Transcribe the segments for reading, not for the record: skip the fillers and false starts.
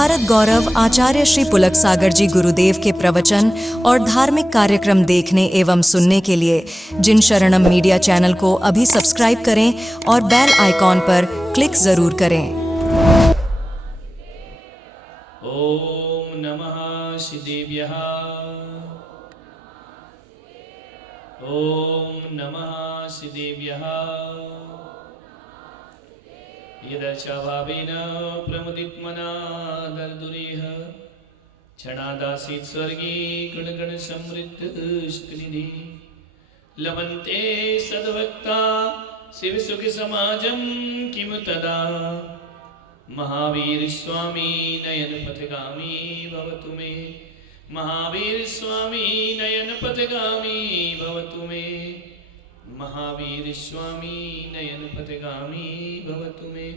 भारत गौरव आचार्य श्री पुलक सागर जी गुरुदेव के प्रवचन और धार्मिक कार्यक्रम देखने एवं सुनने के लिए जिन शरणम मीडिया चैनल को अभी सब्सक्राइब करें और बेल आइकॉन पर क्लिक जरूर करें। ओम नमः श्रीदेव्यः। ओम नमः श्रीदेव्यः। यदर्चाभावेन प्रमुदितमना दर्दुरेह क्षणादासीत् स्वर्गे गुणगण समृद्धनिधि लभन्ते सद्भक्ता शिवसुखसमाजं किमु तदा महावीर स्वामी नयन पथगामी भवतु मे। महावीर स्वामी नयन पथगामी भवतु मे। महावीर स्वामी नयन पथगामी भवतु मे।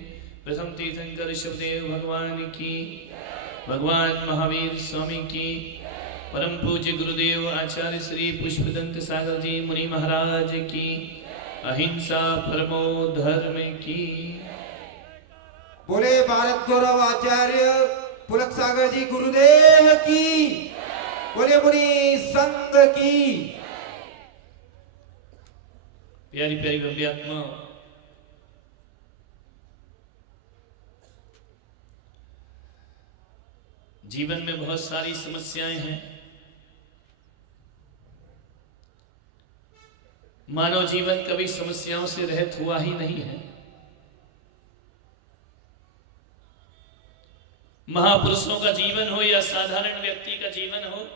प्रथम तीर्थंकर शिवदेव भगवान की, भगवान महावीर स्वामी की, परम पूज्य गुरुदेव आचार्य श्री पुष्पदंत सागर जी मुनि महाराज की, अहिंसा परमो धर्म की। बोले भारत गौरव आचार्य पुलक सागर जी गुरुदेव की, बोले मुनि संघ की। प्यारी प्यारी भव्यात्मा, जीवन में बहुत सारी समस्याएं हैं। मानव जीवन कभी समस्याओं से रहित हुआ ही नहीं है। महापुरुषों का जीवन हो या साधारण व्यक्ति का जीवन हो,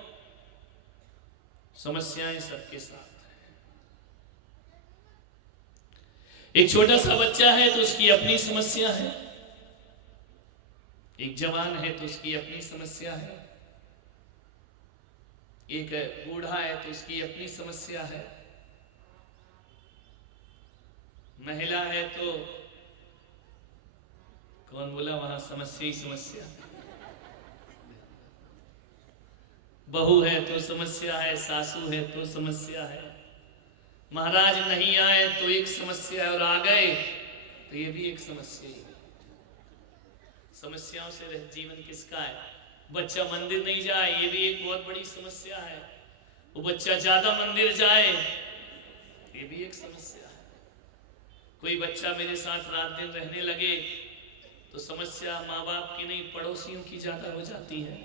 समस्याएं सबके साथ हैं। एक छोटा सा बच्चा है तो उसकी अपनी समस्या है, एक जवान है तो उसकी अपनी समस्या है, एक बूढ़ा है तो उसकी अपनी समस्या है, महिला है तो कौन बोला वहां समस्या ही समस्या, बहू है तो समस्या है, सासू है तो समस्या है, महाराज नहीं आए तो एक समस्या है और आ गए तो ये भी एक समस्या ही है। समस्याओं से रहित जीवन किसका है? बच्चा मंदिर नहीं जाए ये भी एक बहुत बड़ी समस्या है, वो बच्चा ज्यादा मंदिर जाए ये भी एक समस्या है। कोई बच्चा मेरे साथ रात दिन रहने लगे तो समस्या माँ बाप की नहीं पड़ोसियों की ज्यादा हो जाती है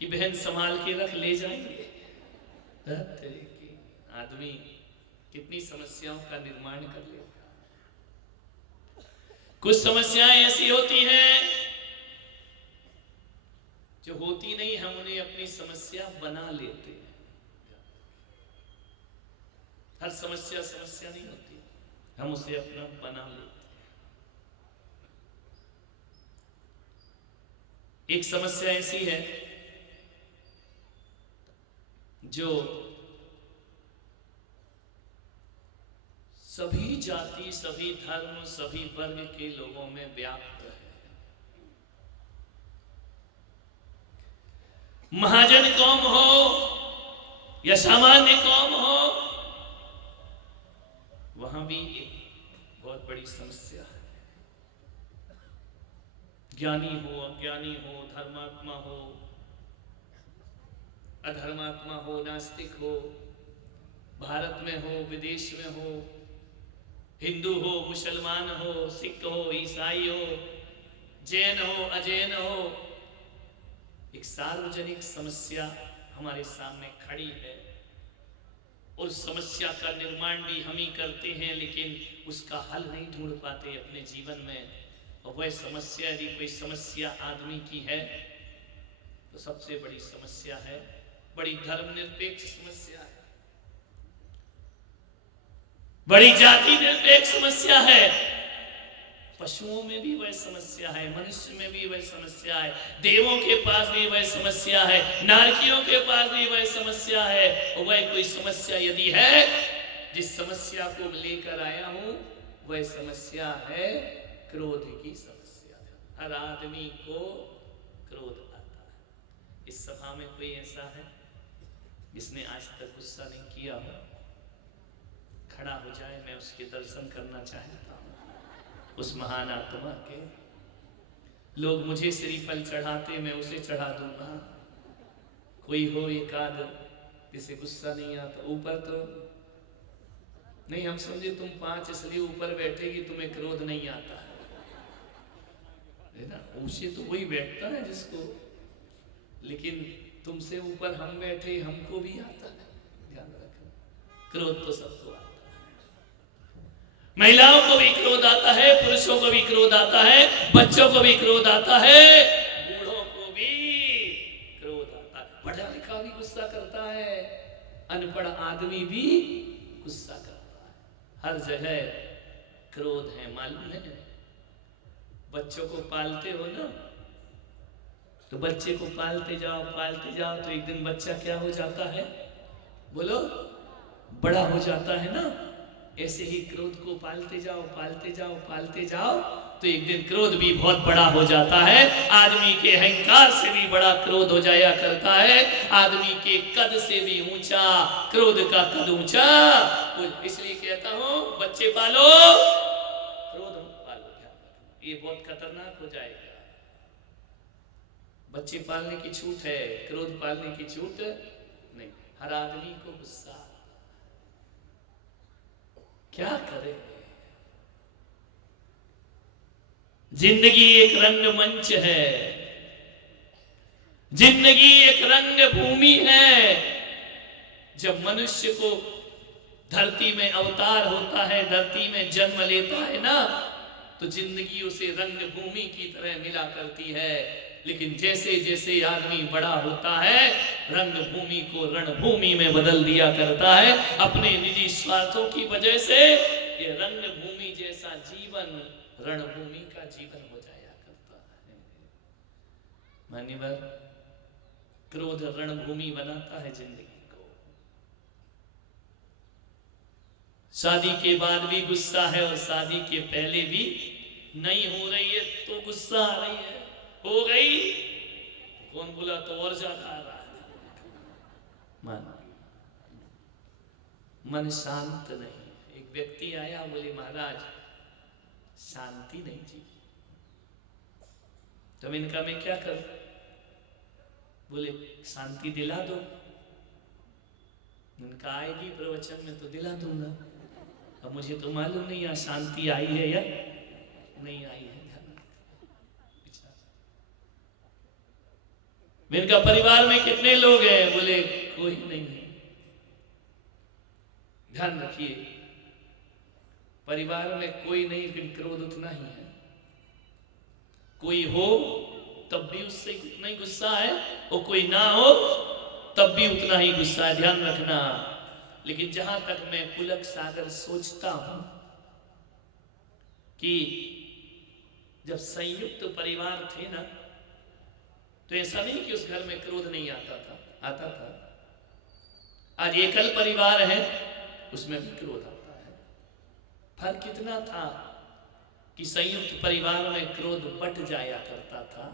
कि बहन संभाल के रख ले जाएंगे। आदमी कितनी समस्याओं का निर्माण कर ले। कुछ समस्याएं ऐसी होती हैं जो होती नहीं, हम उन्हें अपनी समस्या बना लेते हैं। हर समस्या समस्या नहीं होती, हम उसे अपना बना लेते। एक समस्या ऐसी है जो सभी जाति, सभी धर्म, सभी वर्ग के लोगों में व्याप्त है। महाजन कौम हो या सामान्य कौम हो, वहां भी एक बहुत बड़ी समस्या है। ज्ञानी हो, अज्ञानी हो, धर्मात्मा हो, अधर्मात्मा हो, नास्तिक हो, भारत में हो, विदेश में हो, हिंदू हो, मुसलमान हो, सिख हो, ईसाई हो, जैन हो, अजैन हो, एक सार्वजनिक समस्या हमारे सामने खड़ी है और समस्या का निर्माण भी हम ही करते हैं, लेकिन उसका हल नहीं ढूंढ पाते अपने जीवन में। और वह समस्या, यदि कोई समस्या आदमी की है तो सबसे बड़ी समस्या है, बड़ी धर्मनिरपेक्ष समस्या है, बड़ी जाति निरपेक्ष समस्या है। पशुओं में भी वह समस्या है, मनुष्य में भी वह समस्या है, देवों के पास भी वह समस्या है, नारकियों के पास भी वह समस्या है। और वह कोई समस्या यदि है, जिस समस्या को लेकर आया हूं, वह समस्या है क्रोध की समस्या। हर आदमी को क्रोध आता है। इस सभा में कोई ऐसा है जिसने आज तक गुस्सा नहीं किया हो? खड़ा हो जाए, मैं उसके दर्शन करना चाहता हूं, उस महान आत्मा के। लोग मुझे श्रीफल चढ़ाते, मैं उसे चढ़ा दूंगा। कोई हो एकाध जिसे गुस्सा नहीं आता। ऊपर तो नहीं, हम समझे तुम 5 इसलिए ऊपर बैठेगी, तुम्हें क्रोध नहीं आता है ना। ऊंचे तो वही बैठता है जिसको, लेकिन तुमसे ऊपर हम बैठे, हमको भी आता है। ध्यान रखना, क्रोध तो सबको आता है। महिलाओं को भी क्रोध आता है, पुरुषों को भी क्रोध आता है, बच्चों को भी क्रोध आता है, बूढ़ों को भी क्रोध आता है। पढ़ा लिखा भी गुस्सा करता है, अनपढ़ आदमी भी गुस्सा करता है। हर जगह क्रोध है, मालूम है। बच्चों को पालते हो ना, तो बच्चे को पालते जाओ तो एक दिन बच्चा क्या हो जाता है, बोलो, बड़ा हो जाता है ना। ऐसे ही क्रोध को पालते जाओ तो एक दिन क्रोध भी बहुत बड़ा हो जाता है। आदमी के अहंकार से भी बड़ा क्रोध हो जाया करता है, आदमी के कद से भी ऊंचा क्रोध का कद ऊंचा। इसलिए कहता हूं, बच्चे पालो, क्रोध मत पालो। ये बहुत खतरनाक हो जाएगा। बच्चे पालने की छूट है, क्रोध पालने की छूट नहीं। हर आदमी को गुस्सा, क्या करे। जिंदगी एक रंगमंच है, जिंदगी एक रंग भूमि है। जब मनुष्य को धरती में अवतार होता है, धरती में जन्म लेता है ना, तो जिंदगी उसे रंग भूमि की तरह मिला करती है। लेकिन जैसे जैसे आदमी बड़ा होता है, रंग भूमि को रणभूमि में बदल दिया करता है। अपने निजी स्वार्थों की वजह से ये रंग भूमि जैसा जीवन रणभूमि का जीवन हो जाया करता है। मान्यवर, क्रोध रणभूमि बनाता है जिंदगी को। शादी के बाद भी गुस्सा है और शादी के पहले भी नहीं हो रही है तो गुस्सा आ रही है। हो गई, कौन बोला तो और ज्यादा आ रहा है। मन शांत नहीं। एक व्यक्ति आया, बोले महाराज शांति नहीं जी। तो मैंने कहा मैं क्या करूं? बोले शांति दिला दो। मैंने कहा आएगी प्रवचन में तो दिला दूंगा। अब मुझे तो मालूम नहीं यहाँ शांति आई है या नहीं आई है। इनका परिवार में कितने लोग हैं? बोले कोई नहीं है। ध्यान रखिए, परिवार में कोई नहीं, लेकिन क्रोध उतना ही है। कोई हो तब भी उससे उतना ही गुस्सा है, और कोई ना हो तब भी उतना ही गुस्सा है। ध्यान रखना। लेकिन जहां तक मैं पुलक सागर सोचता हूं कि जब संयुक्त परिवार थे ना, तो ऐसा नहीं कि उस घर में क्रोध नहीं आता था। आज एकल परिवार है, उसमें भी क्रोध आता है। फर्क कितना था कि संयुक्त परिवार में क्रोध बट जाया करता था।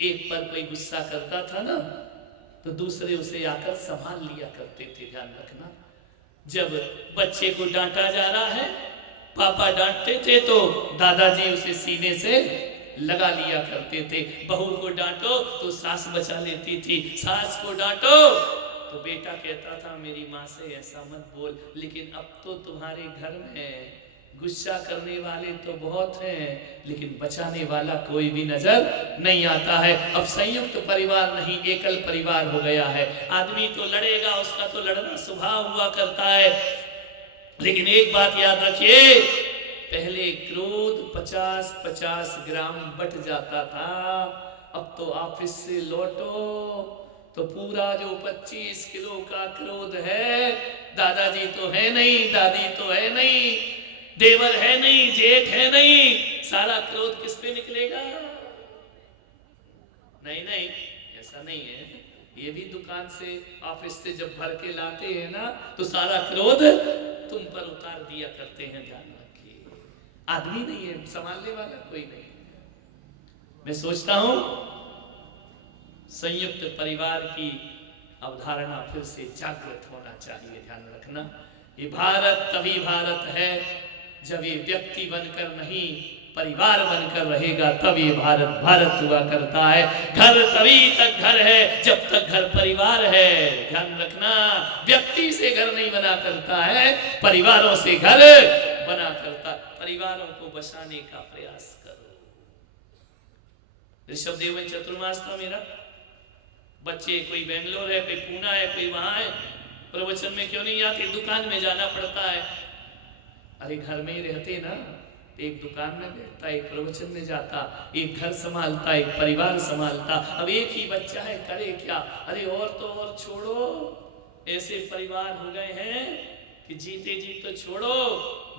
एक पर कोई गुस्सा करता था ना, तो दूसरे उसे आकर संभाल लिया करते थे। ध्यान रखना, जब बच्चे को डांटा जा रहा है, पापा डांटते थे तो दादाजी उसे सीने से लगा लिया करते थे। बहू को डांटो तो सास बचा लेती थी, सास को डांटो तो बेटा कहता था मेरी माँ से ऐसा मत बोल। लेकिन अब तो तुम्हारे घर में गुस्सा करने वाले तो बहुत हैं, लेकिन बचाने वाला कोई भी नजर नहीं आता है। अब संयुक्त परिवार नहीं, एकल परिवार हो गया है। आदमी तो लड़ेगा, उसका तो लड़ना स्वभाव हुआ करता है। लेकिन एक बात याद रखिए, पहले क्रोध 50-50 ग्राम बट जाता था। अब तो ऑफिस से लौटो तो पूरा जो 25 किलो का क्रोध है, दादाजी तो है नहीं, दादी तो है नहीं, देवर है नहीं, जेठ है नहीं, सारा क्रोध किस पे निकलेगा? नहीं, ऐसा नहीं है। ये भी दुकान से, ऑफिस से जब भर के लाते हैं ना, तो सारा क्रोध तुम पर उतार दिया करते हैं। ध्यान रखिए, आदमी नहीं है, संभालने वाला कोई नहीं। मैं सोचता हूं संयुक्त परिवार की अवधारणा फिर से जागृत होना चाहिए। ध्यान रखना, ये भारत तभी भारत है जब ये व्यक्ति बनकर नहीं, परिवार बनकर रहेगा तब ये भारत भारत हुआ करता है। घर तभी तक घर है जब तक घर परिवार है। ध्यान रखना, व्यक्ति से घर नहीं बना करता है, परिवारों से घर बना करता। परिवारों को बसाने का प्रयास करो। ऋषभदेव में चतुर्मास था मेरा, बच्चे कोई बेंगलोर है, कोई पूना है, कोई वहां है, प्रवचन में क्यों नहीं आते, दुकान में जाना पड़ता है। अरे घर में ही रहते ना, एक दुकान में बैठता, एक प्रवचन में जाता, एक घर संभालता, एक परिवार संभालता। अब एक ही बच्चा है, करे क्या। अरे और तो और छोड़ो, ऐसे परिवार हो गए हैं कि जीते जी तो छोड़ो,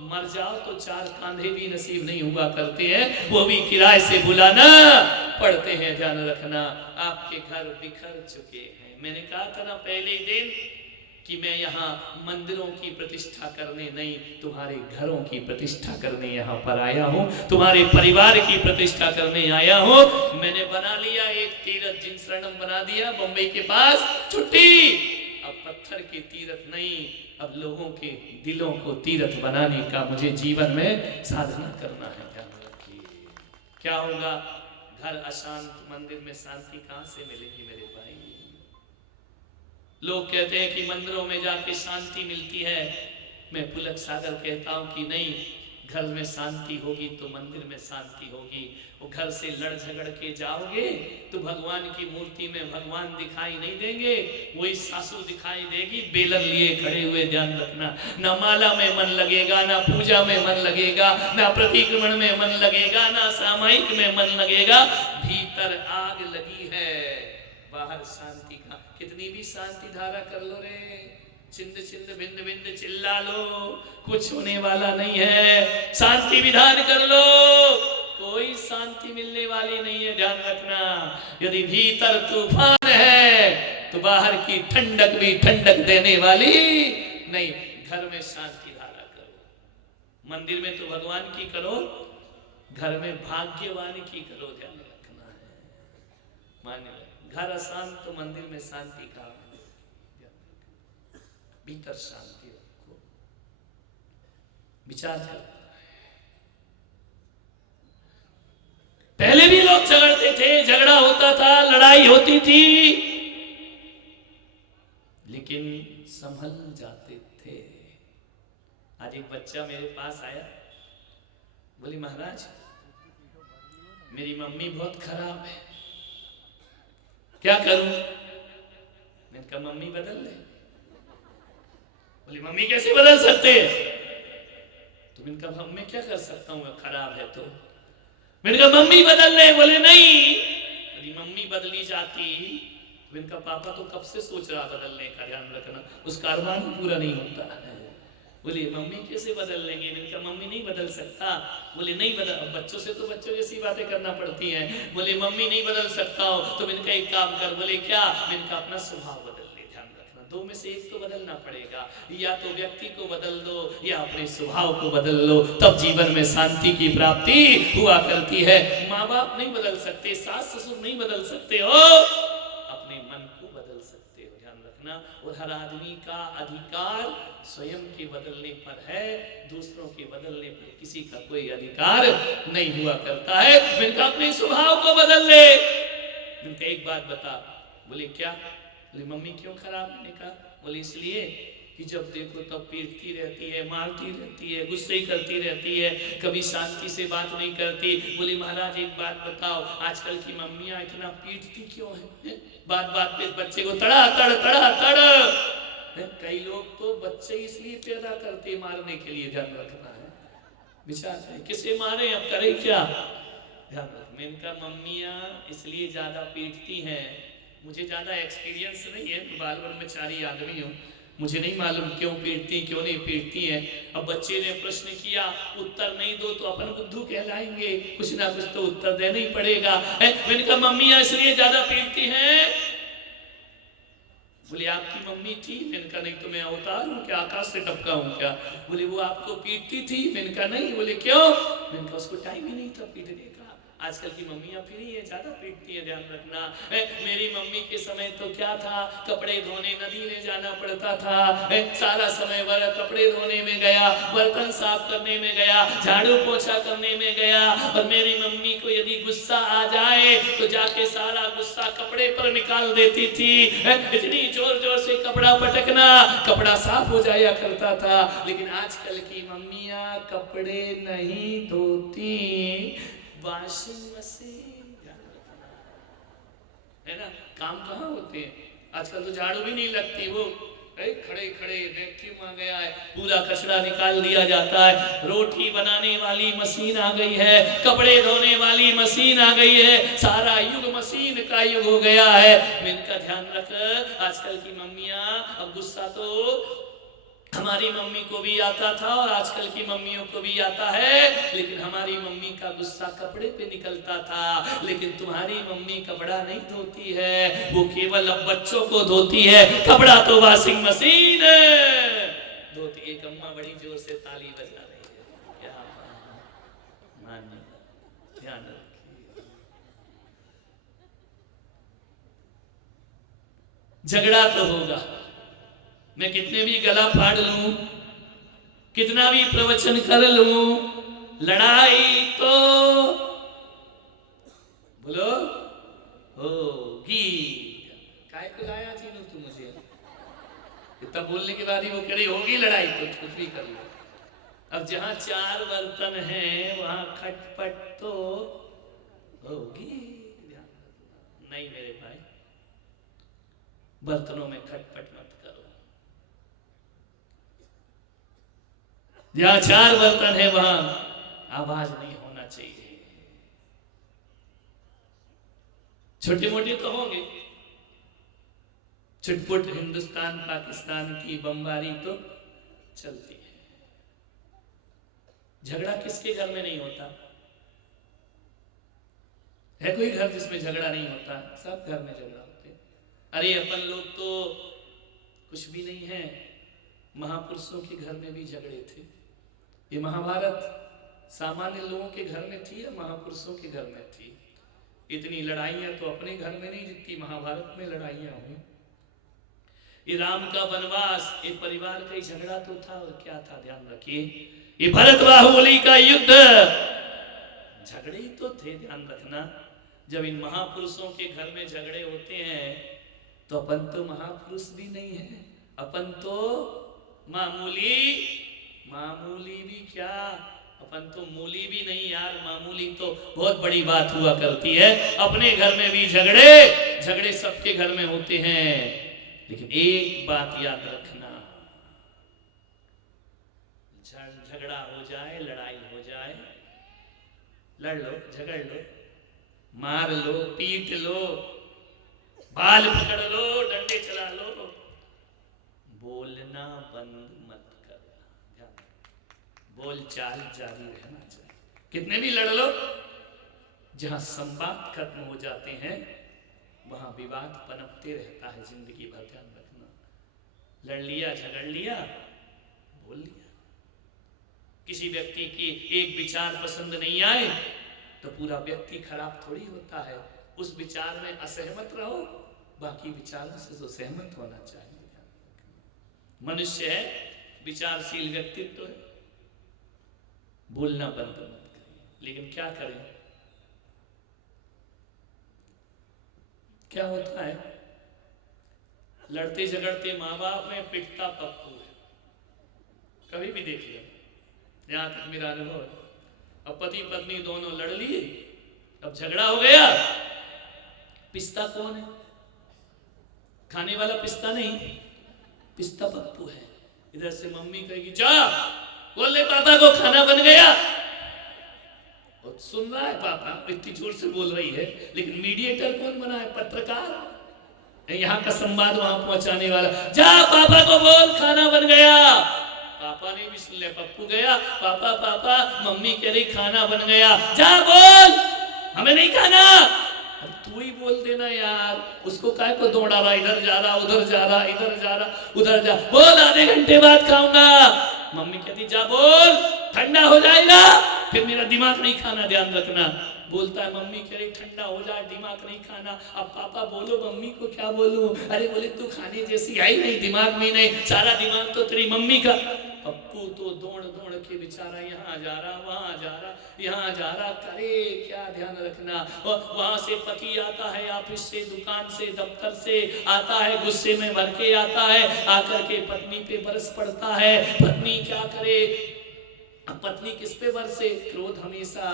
मर जाओ तो चार कांधे भी नसीब नहीं हुआ करते हैं, वो भी किराए से बुलाना पड़ते हैं। ध्यान रखना, आपके घर बिखर चुके हैं। मैंने कहा था ना पहले दिन कि मैं यहाँ मंदिरों की प्रतिष्ठा करने नहीं, तुम्हारे घरों की प्रतिष्ठा करने यहाँ पर आया हूँ, तुम्हारे परिवार की प्रतिष्ठा करने आया हूँ। मैंने बना लिया एक तीर्थ, जिन शरणम बना दिया बम्बई के पास, छुट्टी। अब पत्थर के तीर्थ नहीं, अब लोगों के दिलों को तीर्थ बनाने का मुझे जीवन में साधना करना है। ध्यान रखिए, क्या होगा, घर अशांत, मंदिर में शांति कहाँ से मिलेगी मेरे भाई। लोग कहते हैं कि मंदिरों में जाके शांति मिलती है, मैं पुलक सागर कहता हूं कि नहीं, घर में शांति होगी तो मंदिर में शांति होगी। वो घर से लड़ झगड़ के जाओगे तो भगवान की मूर्ति में भगवान दिखाई नहीं देंगे, वही सासू दिखाई देगी बेलन लिए खड़े हुए। ध्यान रखना, ना माला में मन लगेगा, ना पूजा में मन लगेगा, ना प्रतिक्रमण में मन लगेगा, ना सामायिक में मन लगेगा। भीतर आग लगी है, बाहर शांति का। कितनी भी शांति धारा कर लो रे, चिंद चिंद बिंद बिंद चिल्ला लो, कुछ होने वाला नहीं है। शांति विधान कर लो, कोई शांति मिलने वाली नहीं है। ध्यान रखना, यदि भीतर तूफान है तो बाहर की ठंडक भी ठंडक देने वाली नहीं। घर में शांति धारा करो, मंदिर में तो भगवान की करो, घर में भाग्यवान की करो। ध्यान रखना है, मान्य घर अशांत तो मंदिर में शांति का। भीतर शांति रखो, विचार करो। पहले भी लोग झगड़ते थे, झगड़ा होता था, लड़ाई होती थी, लेकिन संभल जाते थे। आज एक बच्चा मेरे पास आया, बोली महाराज मेरी मम्मी बहुत खराब है, क्या करूं। मैंने कहा मम्मी बदल ले। बोली मम्मी कैसे बदल सकते हैं। तो मैंने कहा मैं क्या कर सकता हूं, खराब है तो। मैंने कहा मम्मी बदल ले। बोले नहीं। यदि मम्मी बदली जाती, मैंने कहा पापा तो कब से सोच रहा बदलने का, ध्यान रखना उसका अरमान पूरा नहीं होता है। बोले मम्मी कैसे बदल लेंगे। मैंने कहा मम्मी नहीं बदल सकता। बोले नहीं बदल, बच्चों से तो बच्चों जैसी बातें करना पड़ती हैं। बोले मम्मी नहीं बदल सकता हो। तो मैंने कहा एक काम कर। बोले क्या। मैंने कहा अपना स्वभाव बदल ले। ध्यान रखना, दो में से एक तो बदलना पड़ेगा, या तो व्यक्ति को बदल दो या अपने स्वभाव को बदल लो, तब जीवन में शांति की प्राप्ति हुआ करती है। माँ बाप नहीं बदल सकते, सास ससुर नहीं बदल सकते हो, अपने मन को बदल सकते हो। ध्यान रखना, और हर आदमी का अधिकार स्वयं के बदलने पर है, दूसरों के बदलने पर किसी का कोई अधिकार नहीं हुआ करता है। मैंने कहा अपने स्वभाव को बदल ले। मैंने कहा एक बात बता। बोले क्या। बोले मम्मी क्यों खराब। मैंने कहा बोले इसलिए कि जब देखो तब पीटती रहती है, मारती रहती है, गुस्से करती रहती है, कभी शांति से बात नहीं करती। बोले महाराज एक बात बताओ, आजकल की मम्मियां इतना पीटती क्यों है? बात बात पे बच्चे को तड़ा तड़ तड़ा तड़। कई लोग तो बच्चे इसलिए पैदा करते मारने के लिए। ध्यान रखना है, विचार है किसे मारे, अब करे क्या। ध्यान रखना, इनका मम्मियां इसलिए ज्यादा पीटती हैं। मुझे ज्यादा एक्सपीरियंस नहीं है, बाल ब्रह्मचारी आदमी हूँ, मुझे नहीं मालूम क्यों पीटती क्यों नहीं पीटती हैं। अब बच्चे ने प्रश्न किया, उत्तर नहीं दो तो अपन बुद्धू कहलाएंगे, कुछ ना कुछ तो उत्तर देना ही पड़ेगा। मैंने कहा मम्मियां इसलिए ज्यादा पीटती हैं। बोले आपकी मम्मी थी। मैंने कहा नहीं तो मैं अवतार हूँ क्या, आकाश से टपका हूँ क्या। बोले वो आपको पीटती थी। मैंने कहा नहीं। बोले क्यों। मैंने कहा उसको टाइम ही नहीं था पीटने का, आजकल की मम्मियां फिर ये ज्यादा पीटती है, ध्यान रखना। मेरी मम्मी के समय तो क्या था, कपड़े धोने नदी में जाना पड़ता था, सारा समय वह कपड़े धोने में गया, बर्तन साफ करने में गया, झाड़ू पोछा करने में गया। और मेरी मम्मी को यदि गुस्सा आ जाए तो जाके सारा गुस्सा कपड़े पर निकाल देती थी। इतनी जोर जोर से कपड़ा पटकना, कपड़ा साफ हो जाया करता था। लेकिन आजकल की मम्मियां कपड़े नहीं धोती, वॉशिंग मशीन है ना। काम कहाँ होते हैं आजकल, तो झाड़ू भी नहीं लगती, वो खड़े खड़े वैक्यूम आ गया है, पूरा कचरा निकाल दिया जाता है। रोटी बनाने वाली मशीन आ गई है, कपड़े धोने वाली मशीन आ गई है, सारा युग मशीन का युग हो गया है। मैं इनका ध्यान रख। आजकल की मम्मियां, अब गुस्सा तो हमारी मम्मी को भी आता था और आजकल की मम्मियों को भी आता है, लेकिन हमारी मम्मी का गुस्सा कपड़े पे निकलता था। लेकिन तुम्हारी मम्मी कपड़ा नहीं धोती है, वो केवल अब बच्चों को धोती है, कपड़ा तो वॉशिंग मशीन धोती। एक अम्मा बड़ी जोर से ताली बजा रही है, क्या मान्य, ध्यान रखिए। झगड़ा तो होगा, मैं कितने भी गला फाड़ लूं, कितना भी प्रवचन कर लूं, लड़ाई तो बोलो होगी। काय को लाया थी ना तू मुझे, इतना बोलने के बाद ही वो कह रही होगी लड़ाई, तो कुछ भी कर लो। अब जहां चार बर्तन हैं वहां खटपट तो होगी। नहीं मेरे भाई, बर्तनों में खटपट मत करो। जहां चार बर्तन है वहां आवाज नहीं होना चाहिए। छोटे मोटे तो होंगे, छुटपुट हिंदुस्तान पाकिस्तान की बमबारी तो चलती है। झगड़ा किसके घर में नहीं होता है? कोई घर जिसमें झगड़ा नहीं होता? सब घर में झगड़ा होते हैं। अरे अपन लोग तो कुछ भी नहीं है, महापुरुषों के घर में भी झगड़े थे। ये महाभारत सामान्य लोगों के घर में थी या महापुरुषों के घर में थी? इतनी लड़ाइयां तो अपने घर में नहीं, जितनी महाभारत में लड़ाइयां हुई। ये राम का वनवास, ये परिवार का ही झगड़ा तो था, और क्या था ध्यान रखिए। ये भरत बाहुबली का युद्ध, झगड़े ही तो थे, ध्यान रखना। जब इन महापुरुषों के घर में झगड़े होते हैं तो अपन तो महापुरुष भी नहीं है, अपन तो मामूली भी क्या, अपन तो मूली भी नहीं यार, मामूली तो बहुत बड़ी बात हुआ करती है। अपने घर में भी झगड़े सबके घर में होते हैं। लेकिन एक बात याद रखना, झगड़ा हो जाए, लड़ाई हो जाए, लड़ लो, झगड़ लो, मार लो, पीट लो, बाल पकड़ लो, डंडे चला लो, बोलना बंद मत करना। बोलचाल जारी रहना चाहिए। कितने भी लड़ लो, जहां संवाद खत्म हो जाते हैं वहां विवाद पनपते रहता है जिंदगी भर, ध्यान रखना। लड़ लिया, झगड़ लिया, बोल लिया। किसी व्यक्ति की एक विचार पसंद नहीं आए तो पूरा व्यक्ति खराब थोड़ी होता है। उस विचार में असहमत रहो, बाकी विचारों से तो सहमत होना चाहिए। मनुष्य है, विचारशील व्यक्तित्व है, बोलना बंद मत करिए। लेकिन क्या करें, क्या होता है, लड़ते झगड़ते माँ बाप में पिटता पप्पू है। कभी भी देख लिया, यहां तक मेरा अनुभव है। अब पति पत्नी दोनों लड़ लिए, अब झगड़ा हो गया, पिसता कौन है? खाने वाला पिसता नहीं, पिसता पप्पू है। इधर से मम्मी कहेगी जा बोल ले पापा को खाना बन गया, और सुन रहा है पापा, इतनी जोर से बोल रही है, लेकिन मीडिएटर कौन बना है? पत्रकार। यहाँ का संवाद वहां पहुंचाने वाला, जा पापा को बोल खाना बन गया। पापा ने भी सुन लिया, पप्पू गया, पापा पापा मम्मी कह रही खाना बन गया, जा बोल हमें नहीं खाना। अब तू ही बोल देना यार, उसको काय को दौड़ा रहा, इधर जा रहा, उधर जा रहा, इधर जा रहा, उधर जा, बोल आधे घंटे बाद खाऊंगा। मम्मी कहती जा बोल, ठंडा हो जाएगा, फिर मेरा दिमाग नहीं खाना, ध्यान रखना। बोलता है मम्मी कह रही ठंडा हो जाए, दिमाग नहीं खाना। अब पापा बोलो मम्मी को क्या बोलूं? अरे बोले तू खाने जैसी आई नहीं, दिमाग में नहीं, सारा दिमाग तो तेरी मम्मी का। पप्पू तो दौड़ दौड़ के बेचारा यहाँ जा रहा, वहां जा रहा, यहाँ जा रहा, करे क्या ध्यान रखना। और वहां से पति आता है, ऑफिस से, दुकान से, दफ्तर से आता है, गुस्से में भर के आता है, आकर के पत्नी पे बरस पड़ता है। पत्नी क्या करे? पत्नी किस पे बरसे? क्रोध हमेशा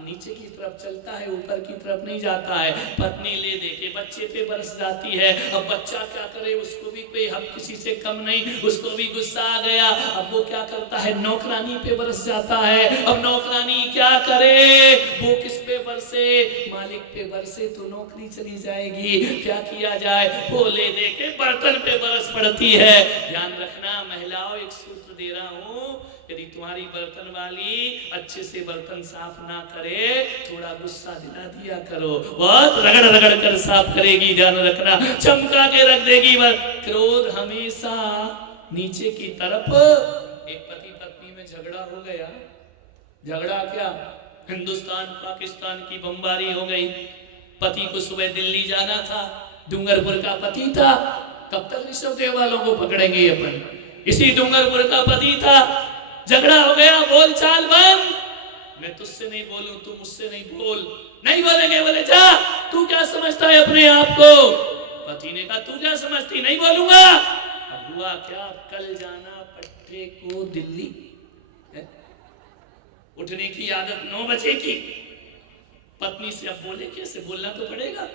नीचे की तरफ चलता है, ऊपर की तरफ नहीं जाता है। पत्नी ले दे के बच्चे पे बरस जाती है। अब बच्चा क्या करे? उसको भी कोई हक किसी से कम नहीं, उसको भी गुस्सा आ गया। अब वो क्या करता है? नौकरानी पे बरस जाता है। अब नौकरानी क्या करे? वो किस पे बरसे? मालिक पे बरसे तो नौकरी चली जाएगी। क्या किया जाए? वो ले दे के बर्तन पे बरस पड़ती है। ध्यान रखना महिलाओं, एक सूत्र दे रहा हूं, यदि तुम्हारी बर्तन वाली अच्छे से बर्तन साफ ना करे, थोड़ा गुस्सा दिला दिया करो, बहुत रगड़ रगड़ कर साफ करेगी। ध्यान रखना, चमका के रख देगी। क्रोध हमेशा नीचे की तरफ। एक पति पत्नी में झगड़ा हो गया। झगड़ा क्या? हिंदुस्तान पाकिस्तान की बमबारी हो गई। पति को सुबह दिल्ली जाना था, डूंगरपुर का पति था। कब तक ऋषभ देव वालों को पकड़ेंगे अपन? इसी डूंगरपुर का पति था। झगड़ा हो गया, बोल चाल बंद। मैं तुझसे नहीं बोलूं, तू मुझसे नहीं बोल। नहीं बोलेंगे, बोले जा, तू क्या समझता है अपने आप को? पति ने कहा तू क्या समझती? नहीं बोलूंगा। अब हुआ क्या? कल जाना पट्टे को दिल्ली है? उठने की आदत 9 बजे की। पत्नी से अब बोले कैसे? बोलना तो पड़ेगा,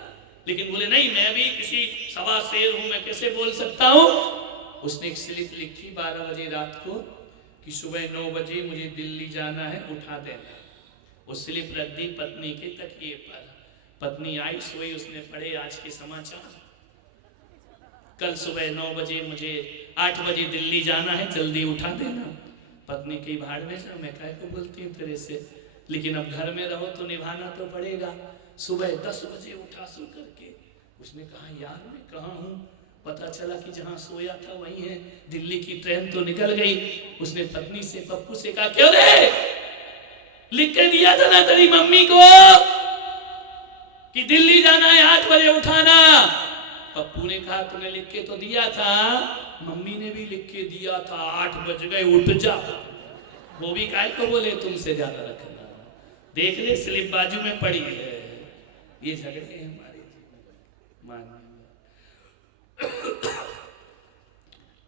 लेकिन बोले नहीं, मैं भी किसी सवा शेर हूं, मैं कैसे बोल सकता हूं? उसने एक स्लिप लिखी 12 बजे रात को कि सुबह 9 बजे मुझे दिल्ली जाना है, उठा देना। वो स्लिप रख दी पत्नी के तकिए पर। पत्नी आई, सोई, उसने पढ़े आज के समाचार। कल सुबह 9 बजे मुझे 8 बजे दिल्ली जाना है, जल्दी उठा देना। पत्नी की भाड़ में जा, मैं काहे को बोलती हूँ तेरे से, लेकिन अब घर में रहो तो निभाना तो पड़ेगा। सुबह 10 बजे उठा सो करके उसने कहा यार मैं कहाँ हूँ? पता चला कि जहां सोया था वही है। दिल्ली की ट्रेन तो निकल गई। उसने पत्नी से, पप्पू से कहा क्यों रे, लिख के दिया था ना तेरी मम्मी को कि दिल्ली जाना है, 8 बजे उठाना। पप्पू ने कहा तूने लिख के तो दिया था, मम्मी ने भी लिख के दिया था, 8 बज गए उठ जा। वो भी काहे को बोले तुमसे ज्यादा रखना। देख ले स्लिप बाजू में पड़ी है। ये झगड़े हैं हमारे मान।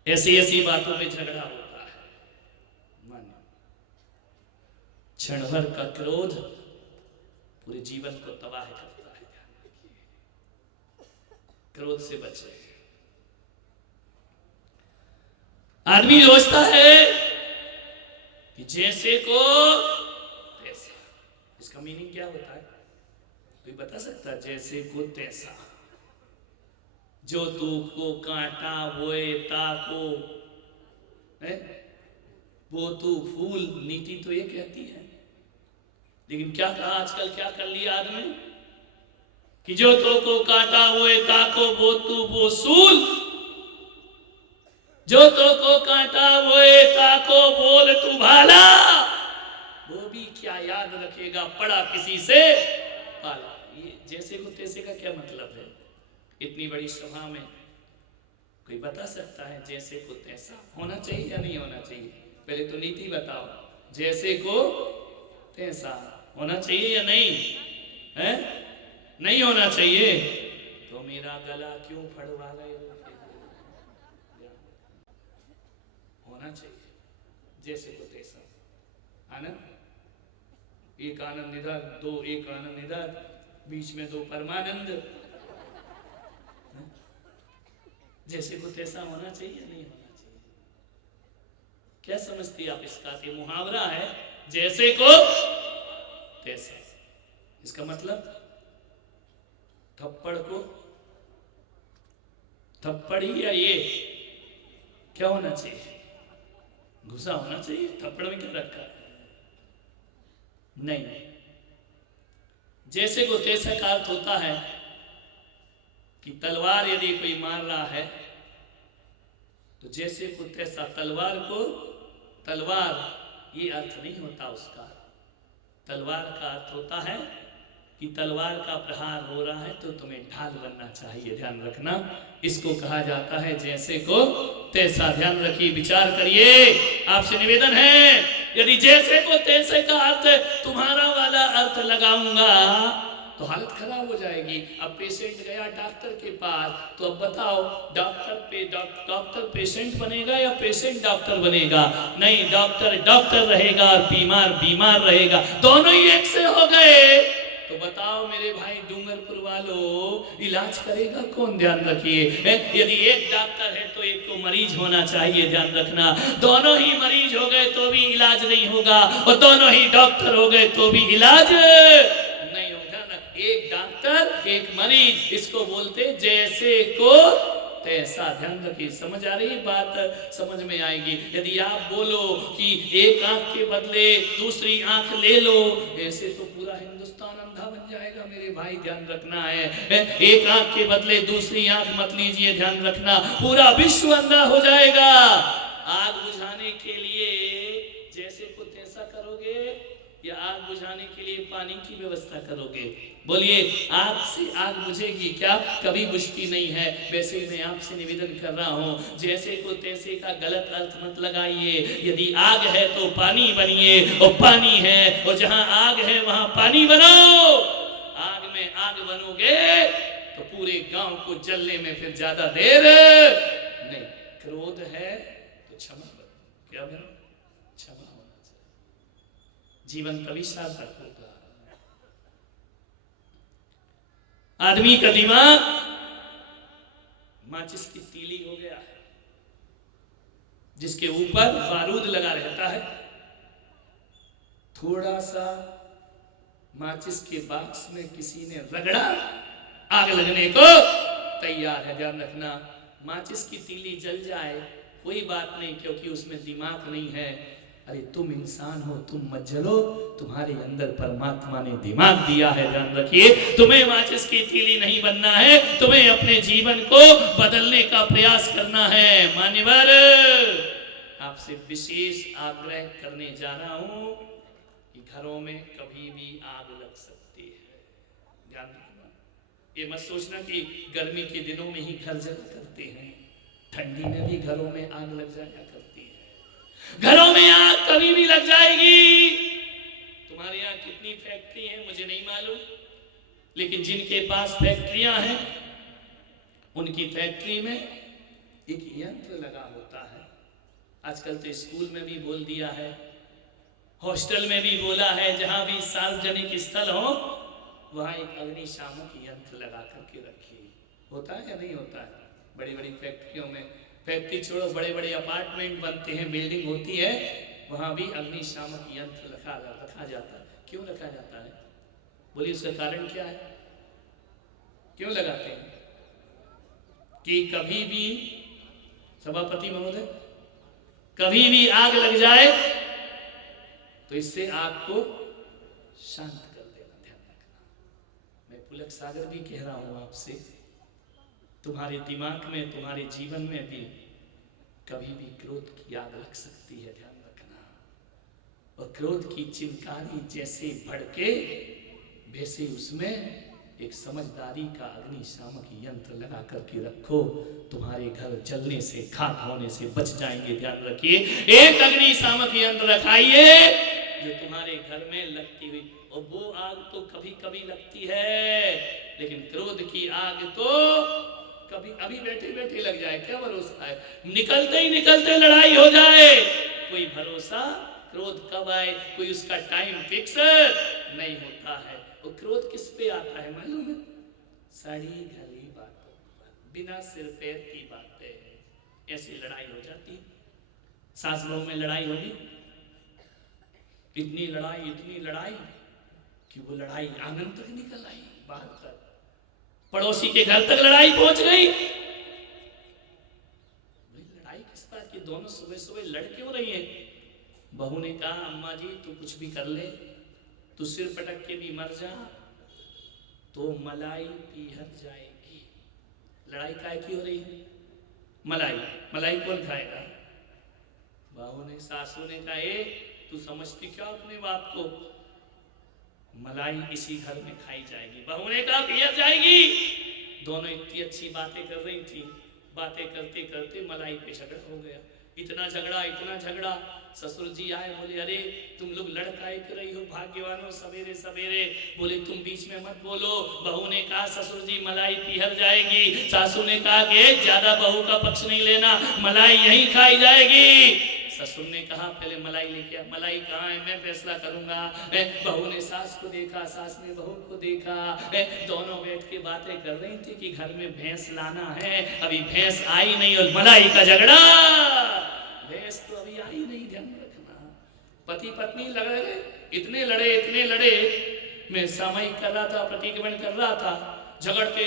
ऐसी ऐसी बातों में झगड़ा होता है। मन क्षण भर का क्रोध पूरे जीवन को तबाह करता है। क्रोध से बचे। आदमी सोचता है कि जैसे को तैसा। इसका मीनिंग क्या होता है? कोई बता सकता है? जैसे को तैसा। जो तू को कांटा बोए ताको है, वो तू फूल। नीति तो ये कहती है, लेकिन क्या कहा आजकल? क्या कर लिया आदमी कि जो तो को कांटा बोए ताको वो तू वो सूल। जो तो को कांटा बोए ताको बोल तू भाला। वो भी क्या याद रखेगा, पड़ा किसी से पाला। ये जैसे को तैसे का क्या मतलब है? इतनी बड़ी सभा में कोई बता सकता है जैसे को तैसा होना चाहिए या नहीं होना चाहिए? पहले तो नीति बताओ। जैसे को तैसा होना चाहिए या नहीं है? नहीं होना चाहिए। तो मेरा गला क्यों फड़वा रहे हो? होना चाहिए जैसे को तैसा। आनंद, एक आनंद इधर, दो एक आनंद इधर, बीच में 2 परमानंद। जैसे को तैसा होना चाहिए या नहीं होना चाहिए? क्या समझती आप इसका? ये मुहावरा है, जैसे को तैसा। इसका मतलब थप्पड़ को थप्पड़ ही, या ये क्या होना चाहिए? घुसा होना चाहिए। थप्पड़ में क्या रखा है? नहीं। जैसे को तैसा का अर्थ होता है कि तलवार यदि कोई मार रहा है तो जैसे को तैसा। तलवार को तलवार ये अर्थ नहीं होता उसका। तलवार का अर्थ होता है कि तलवार का प्रहार हो रहा है तो तुम्हें ढाल बनना चाहिए, ध्यान रखना। इसको कहा जाता है जैसे को तैसा। ध्यान रखिए, विचार करिए। आपसे निवेदन है, यदि जैसे को तैसे का अर्थ तुम्हारा वाला अर्थ लगाऊंगा तो हालत खराब हो जाएगी। अब पेशेंट गया डॉक्टर के पास, तो अब बताओ डॉक्टर पेशेंट बनेगा या पेशेंट डॉक्टर बनेगा? नहीं, डॉक्टर डॉक्टर रहेगा और बीमार बीमार रहेगा, दोनों ही एक से हो गए। तो बताओ मेरे भाई डूंगरपुर वालों, इलाज करेगा कौन? ध्यान रखिए, यदि एक डॉक्टर है तो एक को मरीज होना चाहिए, ध्यान रखना। दोनों ही मरीज हो गए तो भी इलाज नहीं होगा, और दोनों ही डॉक्टर हो गए तो भी इलाज नहीं होगा। एक डॉक्टर एक मरीज, इसको बोलते जैसे को तैसा। ध्यान रखिए, समझ आ रही है बात? समझ में आएगी। यदि आप बोलो कि एक आंख के बदले दूसरी आंख ले लो, ऐसे तो पूरा हिंदुस्तान अंधा बन जाएगा मेरे भाई, ध्यान रखना है। एक आंख के बदले दूसरी आंख मत लीजिए, ध्यान रखना, पूरा विश्व अंधा हो जाएगा। आग बुझाने के लिए जैसे को तैसा करोगे या आग बुझाने के लिए पानी की व्यवस्था करोगे? बोलिए, आग से आग बुझेगी क्या? कभी बुझती नहीं है। वैसे ही मैं आपसे निवेदन कर रहा हूँ, जैसे को तैसे का गलत अर्थ मत लगाइए। यदि आग है तो पानी बनिए, और पानी है और जहाँ आग है वहाँ पानी बनाओ। आग में आग बनोगे तो पूरे गांव को जलने में फिर ज्यादा देर नहीं। क्रोध है तो क्षमा करो। क्या करो? क्षमा होना चाहिए, जीवन तभी सार्थक होगा। आदमी का दिमाग माचिस की तीली हो गया है, जिसके ऊपर बारूद लगा रहता है। थोड़ा सा माचिस के बॉक्स में किसी ने रगड़ा, आग लगने को तैयार है। ध्यान रखना, माचिस की तीली जल जाए कोई बात नहीं, क्योंकि उसमें दिमाग नहीं है। अरे तुम इंसान हो, तुम मत जलो, तुम्हारे अंदर परमात्मा ने दिमाग दिया है। ध्यान रखिए, तुम्हें माचिस की तीली नहीं बनना है, तुम्हें अपने जीवन को बदलने का प्रयास करना है। मान्यवर, आपसे विशेष आग्रह करने जा रहा हूं कि घरों में कभी भी आग लग सकती है, ध्यान रखना। ये मत सोचना कि गर्मी के दिनों में ही घर जला करते हैं, ठंडी में भी घरों में आग लग जाया करती है। घरों में आग कभी भी लग जाएगी। तुम्हारे यहाँ कितनी फैक्ट्री हैं मुझे नहीं मालूम, लेकिन जिनके पास फैक्ट्रियां हैं उनकी फैक्ट्री में एक यंत्र लगा होता है। आजकल तो स्कूल में भी बोल दिया है, हॉस्टल में भी बोला है, जहां भी सार्वजनिक स्थल हो वहां एक अग्निशामक यंत्र लगा करके रखिए। होता है या नहीं होता है? बड़ी बड़ी फैक्ट्रियों में, फैक्ट्री छोड़ो, बड़े बड़े अपार्टमेंट बनते हैं, बिल्डिंग होती है, वहां भी अग्निशामक यंत्र रखा जाता है। क्यों रखा जाता है? बोलिए, उसका कारण क्या है? क्यों लगाते हैं? कि कभी भी, सभापति महोदय, कभी भी आग लग जाए तो इससे आग को शांत कर देना। ध्यान रखना, मैं पुलक सागर भी कह रहा हूं आपसे, तुम्हारे दिमाग में, तुम्हारे जीवन में भी कभी भी क्रोध की आग लग सकती है, ध्यान रखना। और क्रोध की चिंगारी जैसे भड़के वैसे उसमें एक समझदारी का अग्निशामक यंत्र लगा करके रखो, तुम्हारे घर जलने से, खाक होने से बच जाएंगे। ध्यान रखिए, एक अग्निशामक यंत्र रखाइए जो तुम्हारे घर में लगती हुई, और वो आग तो कभी कभी लगती है, लेकिन क्रोध की आग तो कभी अभी बैठे बैठे लग जाए, क्या भरोसा है? निकलते ही निकलते लड़ाई हो जाए, कोई भरोसा क्रोध कब आए, कोई उसका टाइम फिक्स नहीं होता है। और क्रोध किस पे आता है मालूम है? सड़ी गली बातों पर, बिना सिर पैर की बातें, ऐसी लड़ाई हो जाती है। सास बहू में लड़ाई होगी, इतनी लड़ाई कि वो लड़ाई आंगन तक निकल आई, बाहर तक, पड़ोसी के घर तक लड़ाई पहुंच गई। लड़ाई किस बात की? दोनों सुबह सुबह लड़ क्यों रही है? बहू ने कहा, अम्मा जी तू कुछ भी कर ले, तू सिर पटक के भी मर जा तो मलाई पीहर जाएगी। लड़ाई काय की हो रही है? मलाई कौन खाएगा? बहू ने, सासू ने कहा, तू समझती क्या अपने बाप को? मलाई इसी घर में खाई जाएगी। बहू ने कहा पिया जाएगी। दोनों इतनी अच्छी बातें कर रही थी, बातें करते करते मलाई पे झगड़ा हो गया। इतना झगड़ा, ससुर जी आए, बोले अरे तुम लोग लड़काई कर रही हो भाग्यवानों सवेरे सवेरे, बोले तुम बीच में मत बोलो। बहू ने कहा ससुर जी मलाई पिहर जाएगी। सासू ने कहा कि ज्यादा बहू का पक्ष नहीं लेना, मलाई यहीं खाई जाएगी। ससुर ने कहा पहले मलाई लेके आ। मलाई कहाँ है, मैं फैसला करूंगा। बहू ने सास को देखा, सास ने बहू को देखा। दोनों बैठ के बातें कर रही थी कि घर में भैंस लाना है, अभी भैंस आई नहीं और मलाई का झगड़ा। भैंस तो अभी आई नहीं, ध्यान रखना। पति पत्नी लड़े, इतने लड़े। मैं सामयिक कर रहा था, प्रतिक्रमण कर रहा था। झगड़ते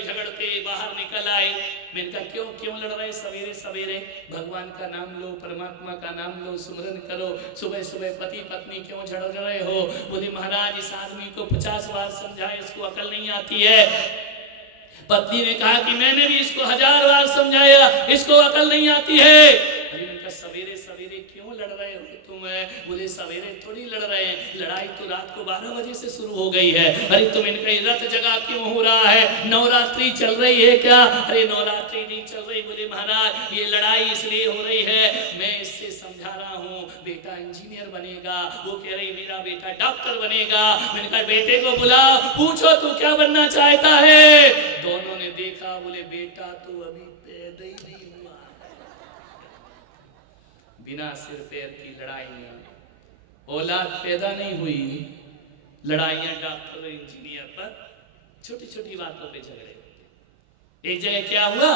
बाहर निकल आए। मैंने कहा क्यों लड़ रहे सवेरे सवेरे? भगवान का नाम लो, परमात्मा का नाम लो, सुमरन करो। सुबह सुबह पति पत्नी क्यों झगड़ रहे हो? बोले महाराज इस आदमी को 50 बार समझाए, इसको अकल नहीं आती है। पत्नी ने कहा कि मैंने भी इसको 1000 बार समझाया, इसको अकल नहीं आती है। सवेरे सवेरे क्यों लड़ रहे हो तुम? बोले सवेरे थोड़ी लड़ रहे हैं, लड़ाई तो रात को 12 बजे से शुरू हो गई है। अरे तुम इनका रथ जगह क्यों हो रहा है? नवरात्रि चल रही है क्या? अरे नवरात्रि नहीं चल रही। बोले महाराज ये लड़ाई इसलिए हो रही है, मैं इससे समझा रहा हूँ बेटा इंजीनियर बनेगा, वो कह रही मेरा बेटा डॉक्टर बनेगा। मैंने कहा बेटे को बुलाओ, पूछो तू क्या बनना चाहता है। दोनों ने देखा, बोले बेटा तो अभी पैदा ही नहीं हुआ। बिना सिर पैर की लड़ाइयां, औलाद पैदा नहीं हुई, लड़ाइयां डॉक्टर इंजीनियर पर, छोटी छोटी बातों पे झगड़े। एक जगह क्या हुआ,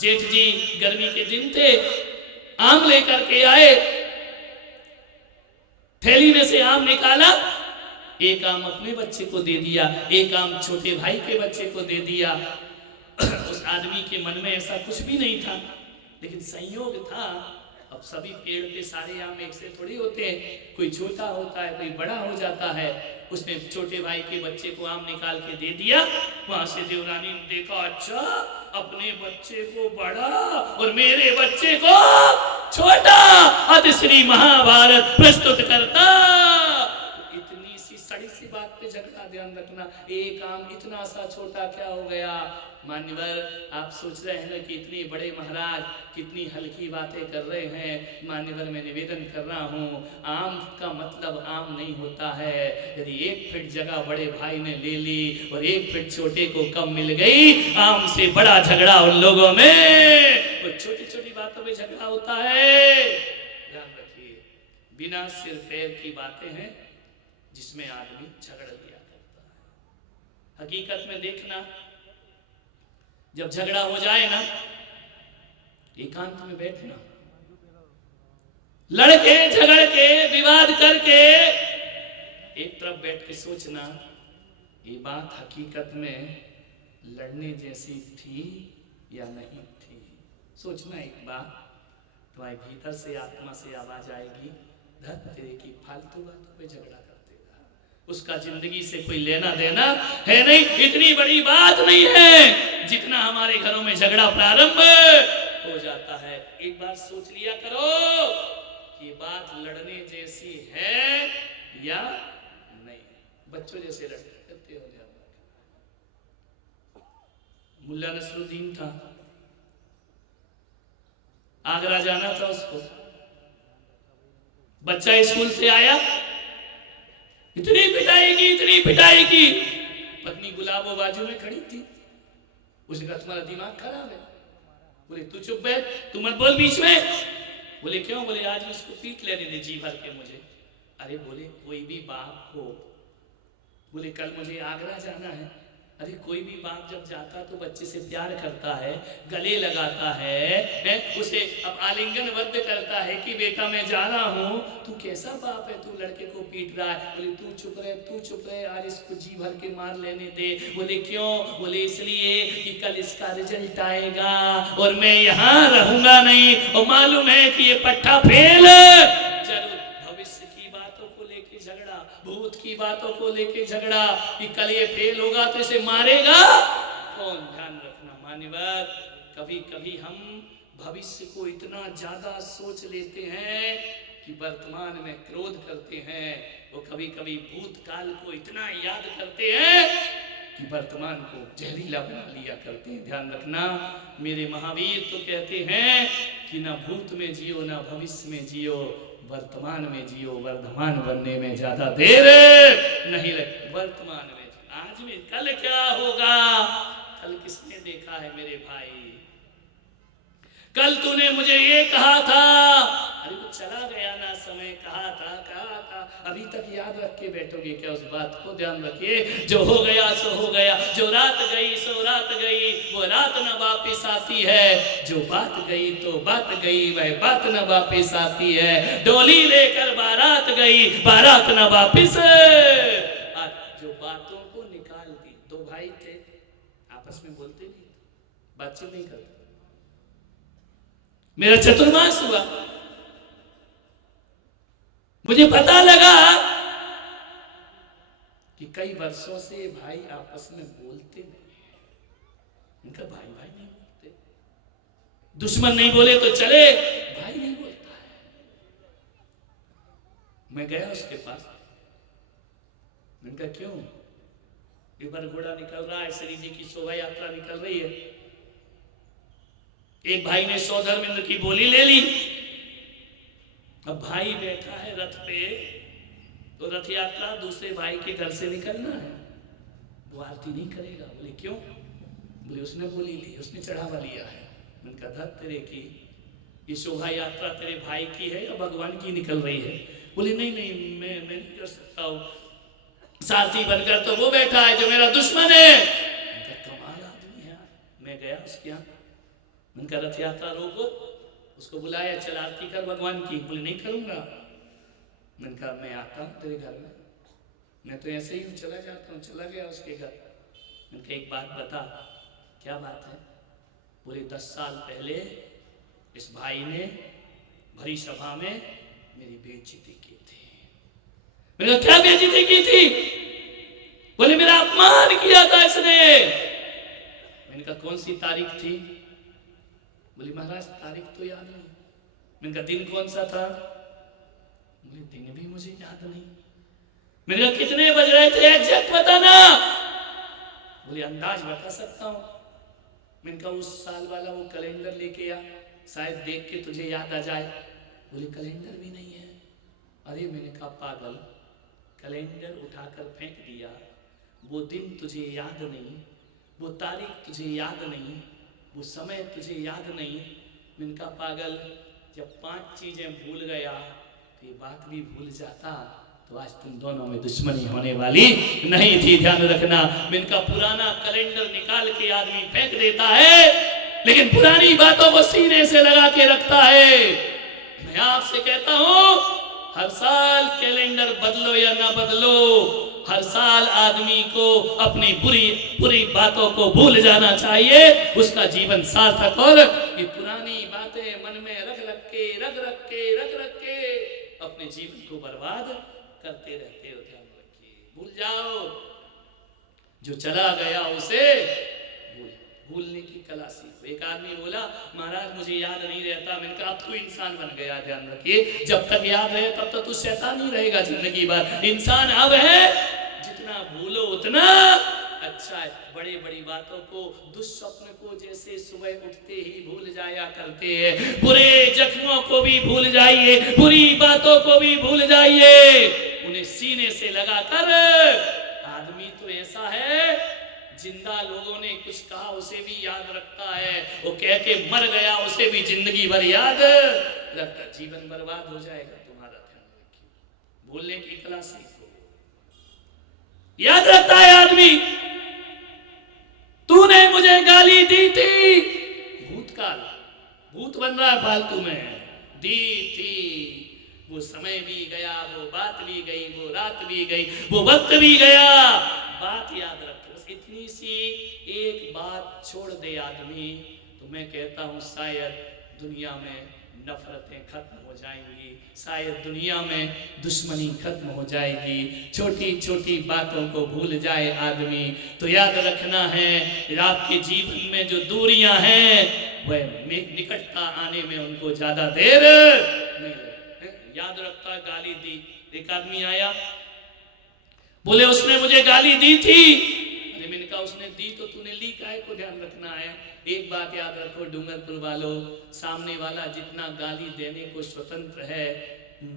जेठ जी गर्मी के दिन थे, आम लेकर के आए। थैली में से आम निकाला, एक आम अपने बच्चे को दे दिया, एक आम छोटे भाई के बच्चे को दे दिया। उस आदमी के मन में ऐसा कुछ भी नहीं था, लेकिन संयोग था। अब सभी पेड़ पे सारे आम एक से थोड़ी होते हैं, कोई छोटा होता है, कोई बड़ा हो जाता है। उसने छोटे भाई के बच्चे को आम निकाल के दे दिया। वहां से देवरानी ने देखा, अच्छा अपने बच्चे को बड़ा और मेरे बच्चे को छोटा, अतिश्री महाभारत प्रस्तुत करता। इतनी सी सड़ी सी बात पे झगड़ा, ध्यान रखना। एक आम इतना सा छोटा क्या हो गया? मान्यवर आप सोच रहे हैं कि इतने बड़े महाराज कितनी हल्की बातें कर रहे हैं। मान्यवर मैं निवेदन कर रहा हूँ, आम का मतलब आम नहीं होता है। यदि 1 फीट जगह बड़े भाई ने ले ली और 1 फीट छोटे को कम मिल गई, आम से बड़ा झगड़ा उन लोगों में। और छोटी छोटी बातों में झगड़ा होता है, ध्यान रखिए। बिना सिर पैर की बातें हैं जिसमें आदमी झगड़ लिया करता है। हकीकत में देखना, जब झगड़ा हो जाए ना, एकांत में बैठना, लड़के झगड़ के विवाद करके एक तरफ बैठ के सोचना, ये बात हकीकत में लड़ने जैसी थी या नहीं थी। सोचना एक बार, तुम्हारे भीतर से आत्मा से आवाज आएगी, धत तेरे की फालतू बातों पे झगड़ा करते रहा, उसका जिंदगी से कोई लेना देना है नहीं। इतनी बड़ी बात नहीं है जितना हमारे घरों में झगड़ा प्रारंभ हो जाता है। एक बार सोच लिया करो कि बात लड़ने जैसी है या नहीं। बच्चों जैसे लड़ते करते हो। मुल्ला नसरुद्दीन था, आगरा जाना था उसको। बच्चा स्कूल से आया, इतनी पिटाई की। पत्नी गुलाबो बाजू में खड़ी थी। उसने कहा तुम्हारा दिमाग खराब है। बोले तू चुप बैठ, तू मत बोल बीच में। बोले क्यों? बोले आज उसको पीट लेने दे जी भर के मुझे। अरे बोले कोई भी बाप हो, बोले कल मुझे आगरा जाना है। अरे कोई भी बाप जब जाता तो बच्चे से प्यार करता है, गले लगाता है, उसे अब आलिंगनबद्ध करता है कि बेटा मैं जा रहा हूँ। तू कैसा बाप है, तू लड़के को पीट रहा है। बोले तू चुप रहे, आज इसको जी भर के मार लेने दे। बोले क्यों? बोले इसलिए कि कल इसका रिजल्ट आएगा और मैं यहाँ रहूंगा नहीं, और मालूम है कि ये पट्टा फेल। भविष्य की बातों को लेके झगड़ा, भूत की बातों को लेके झगड़ा कि कल ये फेल होगा तो इसे मारेगा कौन। ध्यान रखना मान्यवर, कभी कभी हम भविष्य को इतना ज्यादा सोच लेते हैं कि वर्तमान में क्रोध करते हैं, वो कभी कभी भूतकाल को इतना याद करते हैं कि वर्तमान को जहरीला बना लिया करते हैं। ध्यान रखना, मेरे महावीर तो कहते हैं कि ना भूत में जियो ना भविष्य में जियो, वर्तमान में जियो, वर्धमान बनने में ज्यादा देर नहीं लगे। वर्तमान में आज में कल क्या होगा, कल किसने देखा है मेरे भाई? कल तूने मुझे ये कहा था, अरे वो चला गया ना समय, कहा था अभी तक याद रख के बैठोगे क्या? उस बात को ध्यान रखिए, जो हो गया सो हो गया, जो रात गई सो रात गई, वो रात न वापिस आती है, जो बात गई तो बात गई, वह बात न वापिस आती है, डोली लेकर बारात गई, बारात न वापिस। जो बातों को निकाल दी, दो भाई थे आपस में बोलते नहीं, बातचीत नहीं करते। मेरा चतुर्मास हुआ, मुझे पता लगा कि कई वर्षों से भाई आपस में बोलते नहीं। इनका भाई भाई नहीं बोलते, दुश्मन नहीं बोले तो चले, भाई नहीं बोलता है। मैं गया उसके पास, इनका क्यों? एक बार घोड़ा निकल रहा है, श्री जी की शोभा यात्रा निकल रही है, एक भाई ने सौधर्मेंद्र की बोली ले ली। अब भाई बैठा है रथ पे, तो रथ यात्रा दूसरे भाई के घर से निकलना है, वो आरती नहीं करेगा। बोले क्यों? बोले उसने बोली ली, उसने चढ़ावा लिया है। मैंने कहा धत तेरे की, ये शोभा यात्रा तेरे भाई की है या भगवान की निकल रही है? बोले नहीं नहीं, मैं नहीं कर सकता हूँ, सारथी बनकर तो वो बैठा है जो मेरा दुश्मन है। कमाल आदमी है। मैं गया उसके यहाँ, उनका रथ यात्रा रोको, उसको बुलाया, चल आरती कर भगवान की। बोले नहीं करूंगा। मैंने कहा मैं आता हूँ तेरे घर में, मैं तो ऐसे ही चला जाता हूँ। चला गया उसके घर। मैंने कहा एक बात बता, क्या बात है? बोले 10 साल पहले इस भाई ने भरी सभा में मेरी बेइज्जती की थी। मैंने कहा क्या बेइज्जती की थी? बोले मेरा अपमान किया था इसने। मैंने कहा कौन सी तारीख थी? बोले महाराज तारीख तो याद नहीं। मैंने कहा दिन कौन सा था? बोले दिन भी मुझे याद नहीं। मैंने कहा कितने बज रहे थे एग्जैक्ट बताना। बोले अंदाज बता सकता हूँ। मैंने कहा उस साल वाला वो कैलेंडर लेके आ, शायद देख के तुझे याद आ जाए। बोले कैलेंडर भी नहीं है। अरे मैंने कहा पागल, कैलेंडर उठाकर फेंक दिया, वो दिन तुझे याद नहीं, वो तारीख तुझे याद नहीं, वो समय तुझे याद नहीं। मैंने कहा पागल, जब 5 चीजें भूल गया तो ये बात भी भूल जाता, तो आज तुम दोनों में दुश्मनी होने वाली नहीं थी। ध्यान रखना। मैंने कहा पुराना कैलेंडर निकाल के आदमी फेंक देता है, लेकिन पुरानी बातों को सीने से लगा के रखता है। मैं आपसे कहता हूं, हर साल कैलेंडर बदलो या ना बदलो, हर साल आदमी को अपनी बुरी बातों को भूल जाना चाहिए, उसका जीवन सार्थक। और ये पुरानी बातें मन में रख रख के अपने जीवन को बर्बाद करते रहते हो। ध्यान रखिए, भूल जाओ, जो चला गया उसे भूलने की कला सीखो। एक आदमी बोला महाराज मुझे याद नहीं रहता। मैंने कहा अब तू इंसान बन गया। ध्यान रखिए, जब तक याद रहे तब तक तू शैतान ही रहेगा जिंदगी भर। इंसान अब है, जितना भूलो उतना अच्छा है। बड़ी बड़ी बातों को, दुस्वप्न को जैसे सुबह उठते ही भूल जाया करते हैं, बुरे जख्मों को भी भूल जाइए, बुरी बातों को भी भूल जाइए, उन्हें सीने से लगाकर। आदमी तो ऐसा है, जिंदा लोगों ने कुछ कहा उसे भी याद रखता है, वो कह के मर गया उसे भी जिंदगी भर याद रखता। जीवन बर्बाद हो जाएगा तुम्हारा। ध्यान रखिए, भूलने की कला सीखो। याद रखता है आदमी, तूने मुझे गाली दी थी, भूतकाल, भूत बन रहा है फालतू में, दी थी, वो समय भी गया, वो बात भी गई, वो रात भी गई, वो वक्त भी गया। बात याद रखो, बस इतनी सी एक बात छोड़ दे आदमी, तो मैं कहता हूं शायद दुनिया में नफरतें खत्म हो जाएंगी, शायद दुनिया में दुश्मनी खत्म हो जाएगी। छोटी छोटी बातों को भूल जाए आदमी, तो याद रखना है आपके जीवन में जो दूरियां हैं वह निकटता आने में उनको ज्यादा देर नहीं लगेगी। याद रखता, गाली दी। एक आदमी आया, बोले उसने मुझे गाली दी थी। अरे मैंने कहा उसने दी तो तूने ली काहे को, ध्यान रखना है। एक बात याद रखो डूंगरपुर वालों, सामने वाला जितना गाली देने को स्वतंत्र है,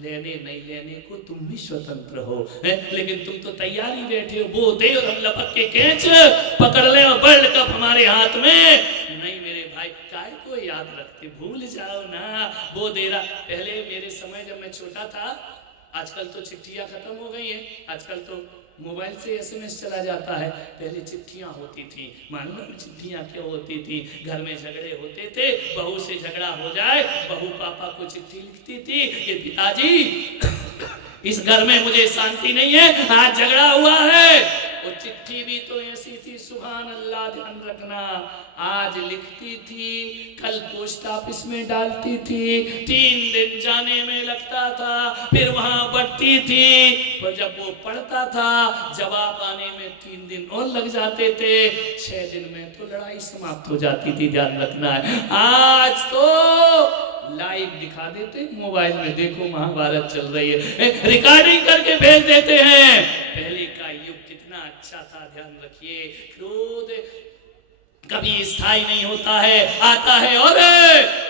लेने नहीं लेने को तुम भी स्वतंत्र हो, है? लेकिन तुम तो तैयारी बैठे हो, वो दे और हम लपक के कैच पकड़ ले और वर्ल्ड कप हमारे हाथ में। नहीं मेरे भाई, काय को याद रखते, भूल जाओ ना। वो दे रहा, पहले मेरे समय जब मैं छोटा था, आजकल तो चिट्ठियां खत्म हो गई हैं, आजकल तो मोबाइल से एसएमएस चला जाता है। पहले चिट्ठियां होती थी। मालूम चिट्ठियां क्यों होती थी? घर में झगड़े होते थे, बहू से झगड़ा हो जाए, बहू पापा को चिट्ठी लिखती थी कि पिताजी इस घर में मुझे शांति नहीं है, आज झगड़ा हुआ है। वो चिट्ठी भी तो ऐसी थी, सुभान अल्लाह, ध्यान रखना, आज लिखती थी, कल पोस्ट ऑफिस में डालती थी, 3 दिन जाने में लगता था, फिर वहां बढ़ती थी, पर जब वो पढ़ता था जवाब आने में 3 दिन और लग जाते थे, 6 दिन में तो लड़ाई समाप्त हो जाती थी। ध्यान रखना है, आज तो लाइव दिखा देते, मोबाइल में देखो महाभारत चल रही है, रिकॉर्डिंग करके भेज देते हैं। पहले का युग कितना अच्छा था, ध्यान रखिए। क्रोध कभी स्थायी नहीं होता है, आता है और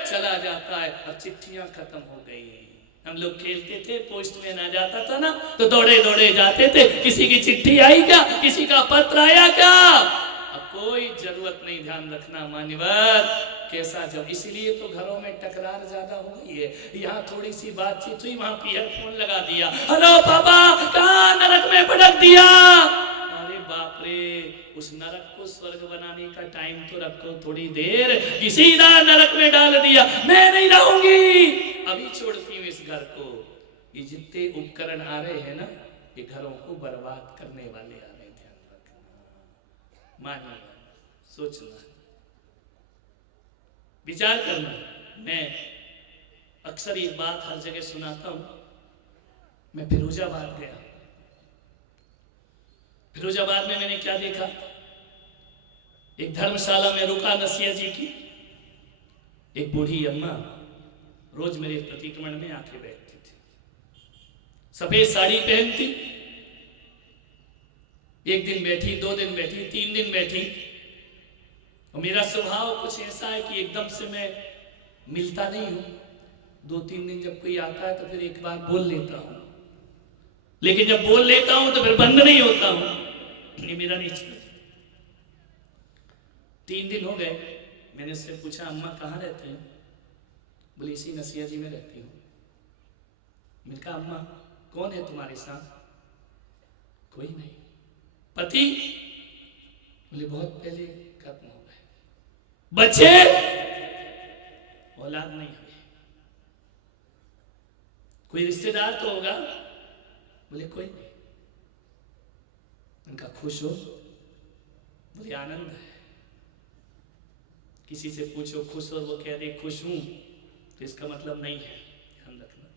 चला जाता है। अब चिट्ठियां खत्म हो गई। हम लोग खेलते थे, पोस्टमैन आ जाता था ना, तो दौड़े दौड़े जाते थे, किसी की चिट्ठी आई क्या, किसी का पत्र आया क्या। अब कोई जरूरत नहीं, ध्यान रखना मान्यवर, कैसा जब, इसलिए तो घरों में टकरार ज्यादा हो गई है। यहाँ थोड़ी सी बातचीत हुई, वहां पे ईयरफोन लगा दिया, हेलो पापा, कहाँ नरक में पटक दिया। अरे बाप रे, उस नरक को स्वर्ग बनाने का टाइम तो रखो थोड़ी देर, सीधा नरक में डाल दिया, मैं नहीं रहूंगी, अभी छोड़ती हूँ इस घर को। ये जितने उपकरण आ रहे हैं ना, ये घरों को बर्बाद करने वाले आ रहे हैं। ध्यान रखना, मानिए, सोचना, विचार करना। मैं अक्सर ये बात हर जगह सुनाता हूं। मैं फिरोजाबाद गया, फिरोजाबाद में मैंने क्या देखा, एक धर्मशाला में रुका नसिया जी की, एक बूढ़ी अम्मा रोज मेरे प्रतिक्रमण में आके बैठती थी, सफेद साड़ी पहनती, एक दिन बैठी, 2 दिन बैठी, 3 दिन बैठी। और मेरा स्वभाव कुछ ऐसा है कि एकदम से मैं मिलता नहीं हूं, 2-3 दिन जब कोई आता है तो फिर एक बार बोल लेता हूं, लेकिन जब बोल लेता हूं तो फिर बंद नहीं होता हूं, ये मेरा नेचर। 3 दिन हो गए, मैंने उससे पूछा अम्मा कहाँ रहते हैं? बोले इसी नसिया जी में रहती हूँ। मैंने कहा अम्मा कौन है तुम्हारे साथ? कोई नहीं। पति? बोले बहुत पहले खत्म हो गए। बच्चे? औलाद नहीं हुई। कोई रिश्तेदार तो होगा? बोले कोई नहीं। उनका खुश हो? बोले आनंद है। किसी से पूछो खुश हो, वो कह दे खुश हूं, तो इसका मतलब नहीं है, ध्यान रखना।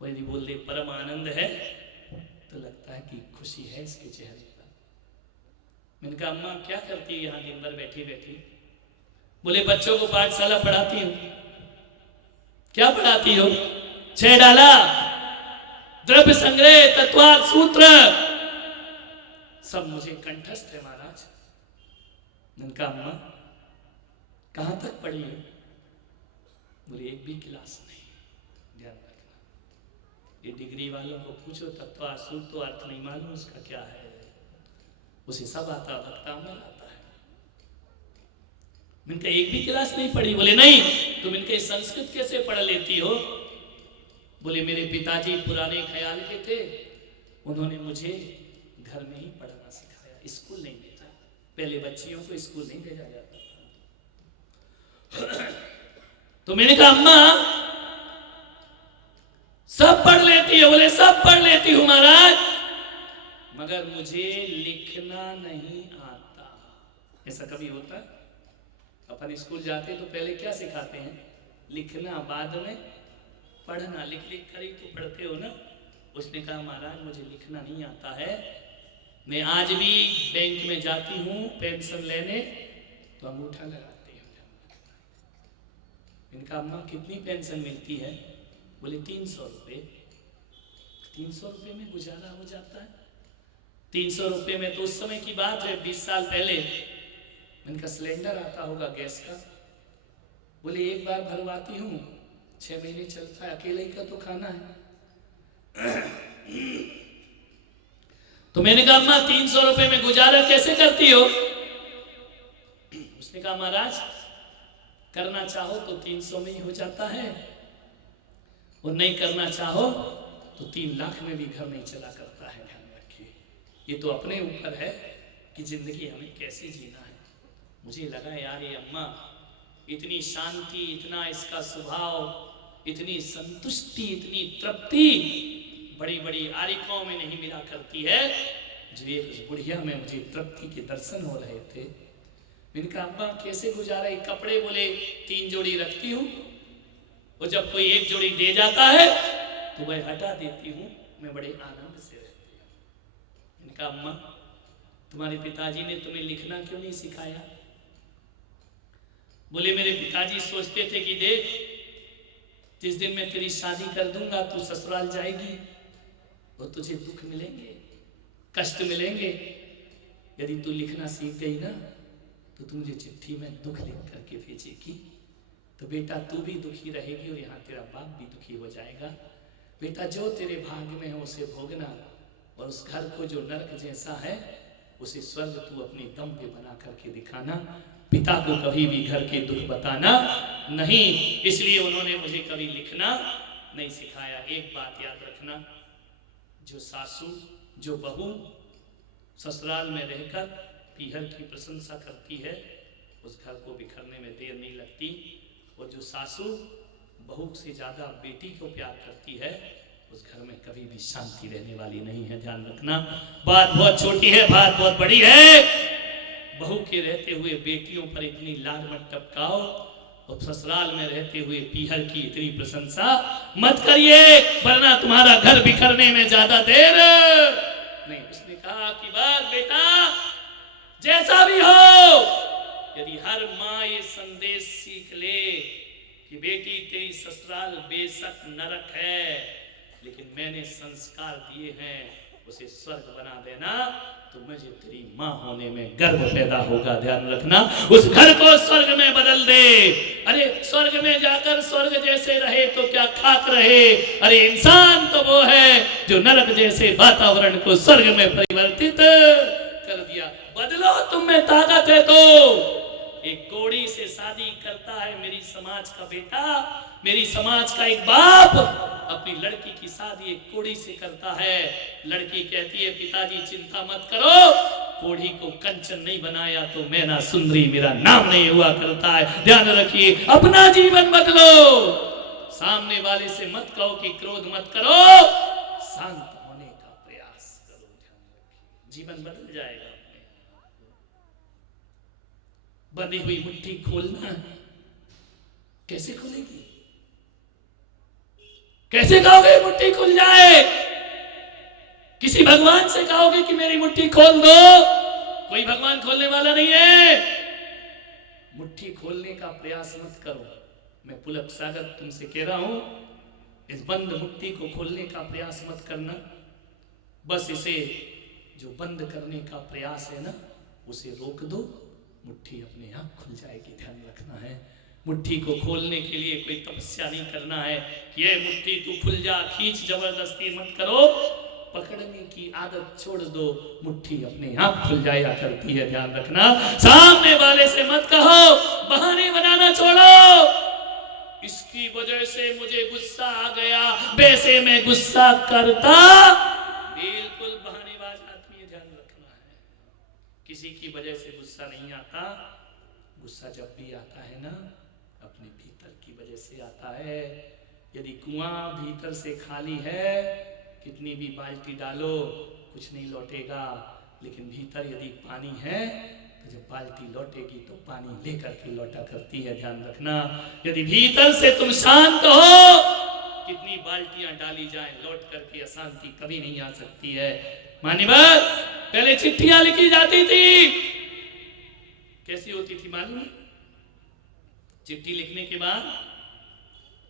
वो यदि बोल दे परम आनंद है, तो लगता है कि खुशी है इसके चेहरे पर। मैंने कहा अम्मा क्या करती है यहाँ दिन भर बैठी बैठी? बोले बच्चों को पाठशाला पढ़ाती हूँ। क्या पढ़ाती हो? 6 डाला, द्रव्य संग्रह, तत्वार्थ सूत्र, सब मुझे कंठस्थ है महाराज। मैंने कहा अम्मा कहां तक पढ़ी है? बोले एक भी क्लास नहीं। ध्यान रखना, ये डिग्री वालों को पूछो, तत्वार्थ सूत्र तो अर्थ नहीं मालूम उसका क्या है, उसे सब आता भक्ता में आता है। मैंने कहा एक भी क्लास नहीं पढ़ी? बोले नहीं। तुम इनके संस्कृत कैसे पढ़ लेती हो? बोले मेरे पिताजी पुराने ख्याल के थे, उन्होंने मुझे घर में ही पढ़ना सिखाया, स्कूल नहीं भेजा। पहले बच्चियों को स्कूल नहीं भेजा जाता। तो मैंने कहा अम्मा सब पढ़ लेती है? बोले सब पढ़ लेती हूं महाराज, मगर मुझे लिखना नहीं आता। ऐसा कभी होता है? अपन स्कूल जाते तो पहले क्या सिखाते हैं? लिखना, बाद में पढ़ना। लिख लिख कर ही तो पढ़ते हो ना। उसने कहा महाराज मुझे लिखना नहीं आता है, मैं आज भी बैंक में जाती हूँ पेंशन लेने तो अंगूठा लगाती हूँ। इनका अम्मा कितनी पेंशन मिलती है? बोले 300 रुपये। 300 रुपये में गुजारा हो जाता है? 300 रुपये में तो उस समय की बात है, 20 साल पहले इनका सिलेंडर आता होगा गैस का। बोले एक बार भरवाती हूँ, 6 महीने चलता है, अकेले ही का तो खाना है। तो मैंने कहा अम्मा 300 रुपये में गुजारा कैसे करती हो? उसने कहा महाराज करना चाहो तो 300 में ही हो जाता है, और नहीं करना चाहो तो 3 लाख में भी घर नहीं चला करता है। ध्यान रखिए, ये तो अपने ऊपर है कि जिंदगी हमें कैसे जीना है। मुझे लगा यार ये अम्मा इतनी शांति, इतना इसका स्वभाव, इतनी संतुष्टि, इतनी तृप्ति बड़ी बड़ी आरिकों में नहीं मिला करती है, जो एक उस बुढ़िया में मुझे तृप्ति के दर्शन हो रहे थे। मैंने कहा अम्मा कैसे गुजारा? एक कपड़े बोले 3 जोड़ी रखती हूँ, और जब कोई 1 जोड़ी दे जाता है तो वह हटा देती हूँ, मैं बड़े आनंद से रहती हूँ। मैंने कहा अम्मा तुम्हारे पिताजी ने तुम्हें लिखना क्यों नहीं सिखाया? बोले मेरे पिताजी सोचते थे कि देख जिस दिन मैं तेरी शादी कर दूंगा तू ससुराल जाएगी और तुझे दुख मिलेंगे, कष्ट मिलेंगे। यदि तू लिखना सीख गई ना तो तू मुझे चिट्ठी में दुख लिख करके भेजेगी, तो बेटा तू भी दुखी रहेगी और यहाँ तेरा बाप भी दुखी हो जाएगा। बेटा जो तेरे भाग्य में है उसे भोगना, और उस घर को जो नरक जैसा है उसे स्वर्ग तू अपने दम पे बना करके दिखाना। पिता को कभी भी घर के दुख बताना नहीं, इसलिए उन्होंने मुझे कभी लिखना नहीं सिखाया। एक बात याद रखना, जो सासू जो बहू ससुराल में रहकर पीहर की प्रशंसा करती है उस घर को बिखरने में देर नहीं लगती, और जो सासू बहू से ज्यादा बेटी को प्यार करती है उस घर में कभी भी शांति रहने वाली नहीं है। ध्यान रखना, बात बहुत छोटी है, बात बहुत बड़ी है। बहू के रहते हुए बेटियों पर इतनी लाड मत टपकाओ, और ससुराल में रहते हुए पीहर की इतनी प्रशंसा मत करिए, वरना तुम्हारा घर बिखरने में ज्यादा देर नहीं। उसने कहा कि बस बेटा जैसा भी हो, यदि हर माँ ये संदेश सीख ले कि बेटी तेरी ससुराल बेशक नरक है, लेकिन मैंने संस्कार दिए हैं उसे स्वर्ग बना देना, तो मुझे तेरी माँ होने में गर्व पैदा होगा। ध्यान रखना, उस घर को स्वर्ग में बदल दे। अरे स्वर्ग में जाकर स्वर्ग जैसे रहे तो क्या खाक रहे? अरे इंसान तो वो है जो नरक जैसे वातावरण को स्वर्ग में परिवर्तित कर दिया। बदलो, तुम में ताकत है तो। एक कोड़ी से शादी करता है मेरी समाज का बेटा, मेरी समाज का एक बाप अपनी लड़की की शादी एक कोड़ी से करता है। लड़की कहती है पिताजी चिंता मत करो, कोड़ी को कंचन नहीं बनाया तो मैना सुंदरी मेरा नाम नहीं हुआ करता है। ध्यान रखिए, अपना जीवन बदलो। सामने वाले से मत कहो कि क्रोध मत करो, शांत होने का प्रयास करो। ध्यान रखिए, जीवन बदल जाएगा। बंधी हुई मुट्ठी खोलना कैसे खुलेगी? कैसे कहोगे मुट्ठी खुल जाए? किसी भगवान से कहोगे कि मेरी मुट्ठी खोल दो? कोई भगवान खोलने वाला नहीं है। मुट्ठी खोलने का प्रयास मत करो। मैं पुलक सागर तुमसे कह रहा हूं, इस बंद मुट्ठी को खोलने का प्रयास मत करना। बस इसे जो बंद करने का प्रयास है ना, उसे रोक दो, मुट्ठी अपने आप खुल जाएगी। ध्यान रखना है, मुट्ठी को खोलने के लिए कोई तपस्या नहीं करना है कि ये मुट्ठी तू खुल जा, खींच, जबरदस्ती मत करो। पकड़ने की आदत छोड़ दो, मुट्ठी अपने आप खुल जाया करती है। ध्यान रखना, सामने वाले से मत कहो, बहाने बनाना छोड़ो। इसकी वजह से मुझे गुस्सा आ गया, वैसे मैं गुस्सा करता। बिल्कुल बहानेबाज आदमी है। ध्यान रखना है, किसी की वजह से गुस्सा नहीं आता। गुस्सा जब भी आता है ना, अपने भीतर की वजह से आता है। यदि कुआं भीतर से खाली है, कितनी भी बाल्टी डालो कुछ नहीं लौटेगा, लेकिन भीतर यदि पानी है तो जब बाल्टी लौटेगी तो पानी लेकर के लौटा करती है। ध्यान रखना, यदि भीतर से तुम शांत हो, कितनी बाल्टियां डाली जाएं, लौट करके अशांति कभी नहीं आ सकती है। मान्यवर, पहले चिट्ठियां लिखी जाती थी, कैसी होती थी मालूम? चिट्ठी लिखने के बाद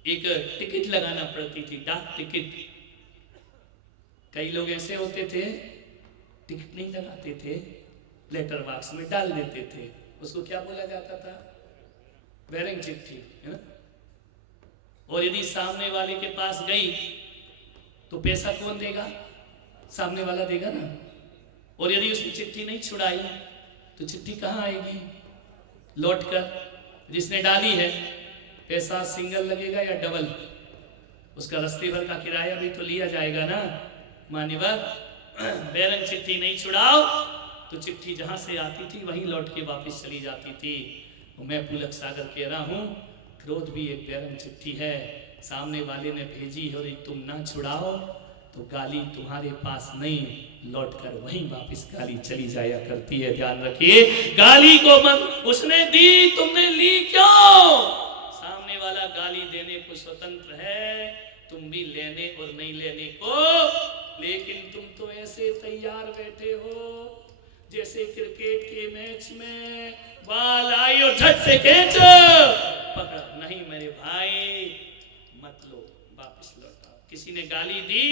एक टिकट लगाना पड़ती थी, डाक टिकट। कई लोग ऐसे होते थे टिकट नहीं लगाते थे, लेटर बॉक्स में डाल देते थे। उसको क्या बोला जाता था? बैरिंग चिट्ठी, है ना? और यदि सामने वाले के पास गई तो पैसा कौन देगा? सामने वाला देगा ना। और यदि उसने चिट्ठी नहीं छुड़ाई तो चिट्ठी कहाँ आएगी? लौट कर। जिसने डाली है पैसा सिंगल लगेगा या डबल? उसका रास्ते भर का किराया भी तो लिया जाएगा ना। मान्यवर, बैरंग चिट्ठी नहीं छुड़ाओ तो चिट्ठी जहां से आती थी वहीं लौट के वापस चली जाती थी। मैं पुलक सागर कह रहा हूं, क्रोध भी एक बैरंग चिट्ठी है। सामने वाले ने भेजी है और तुम ना छुड़ाओ तो गाली तुम्हारे पास नहीं, लौट कर वहीं वापस गाली चली जाया करती है। ध्यान रखिए, गाली को मत उसने दी, तुमने ली क्यों? सामने वाला गाली देने को स्वतंत्र है, तुम भी लेने और नहीं लेने को। लेकिन तुम तो ऐसे तैयार बैठे हो जैसे क्रिकेट के मैच में बॉल आई और झट से कैच पकड़ा। नहीं मेरे भाई, मत लो, वापस लौटाओ। किसी ने गाली दी,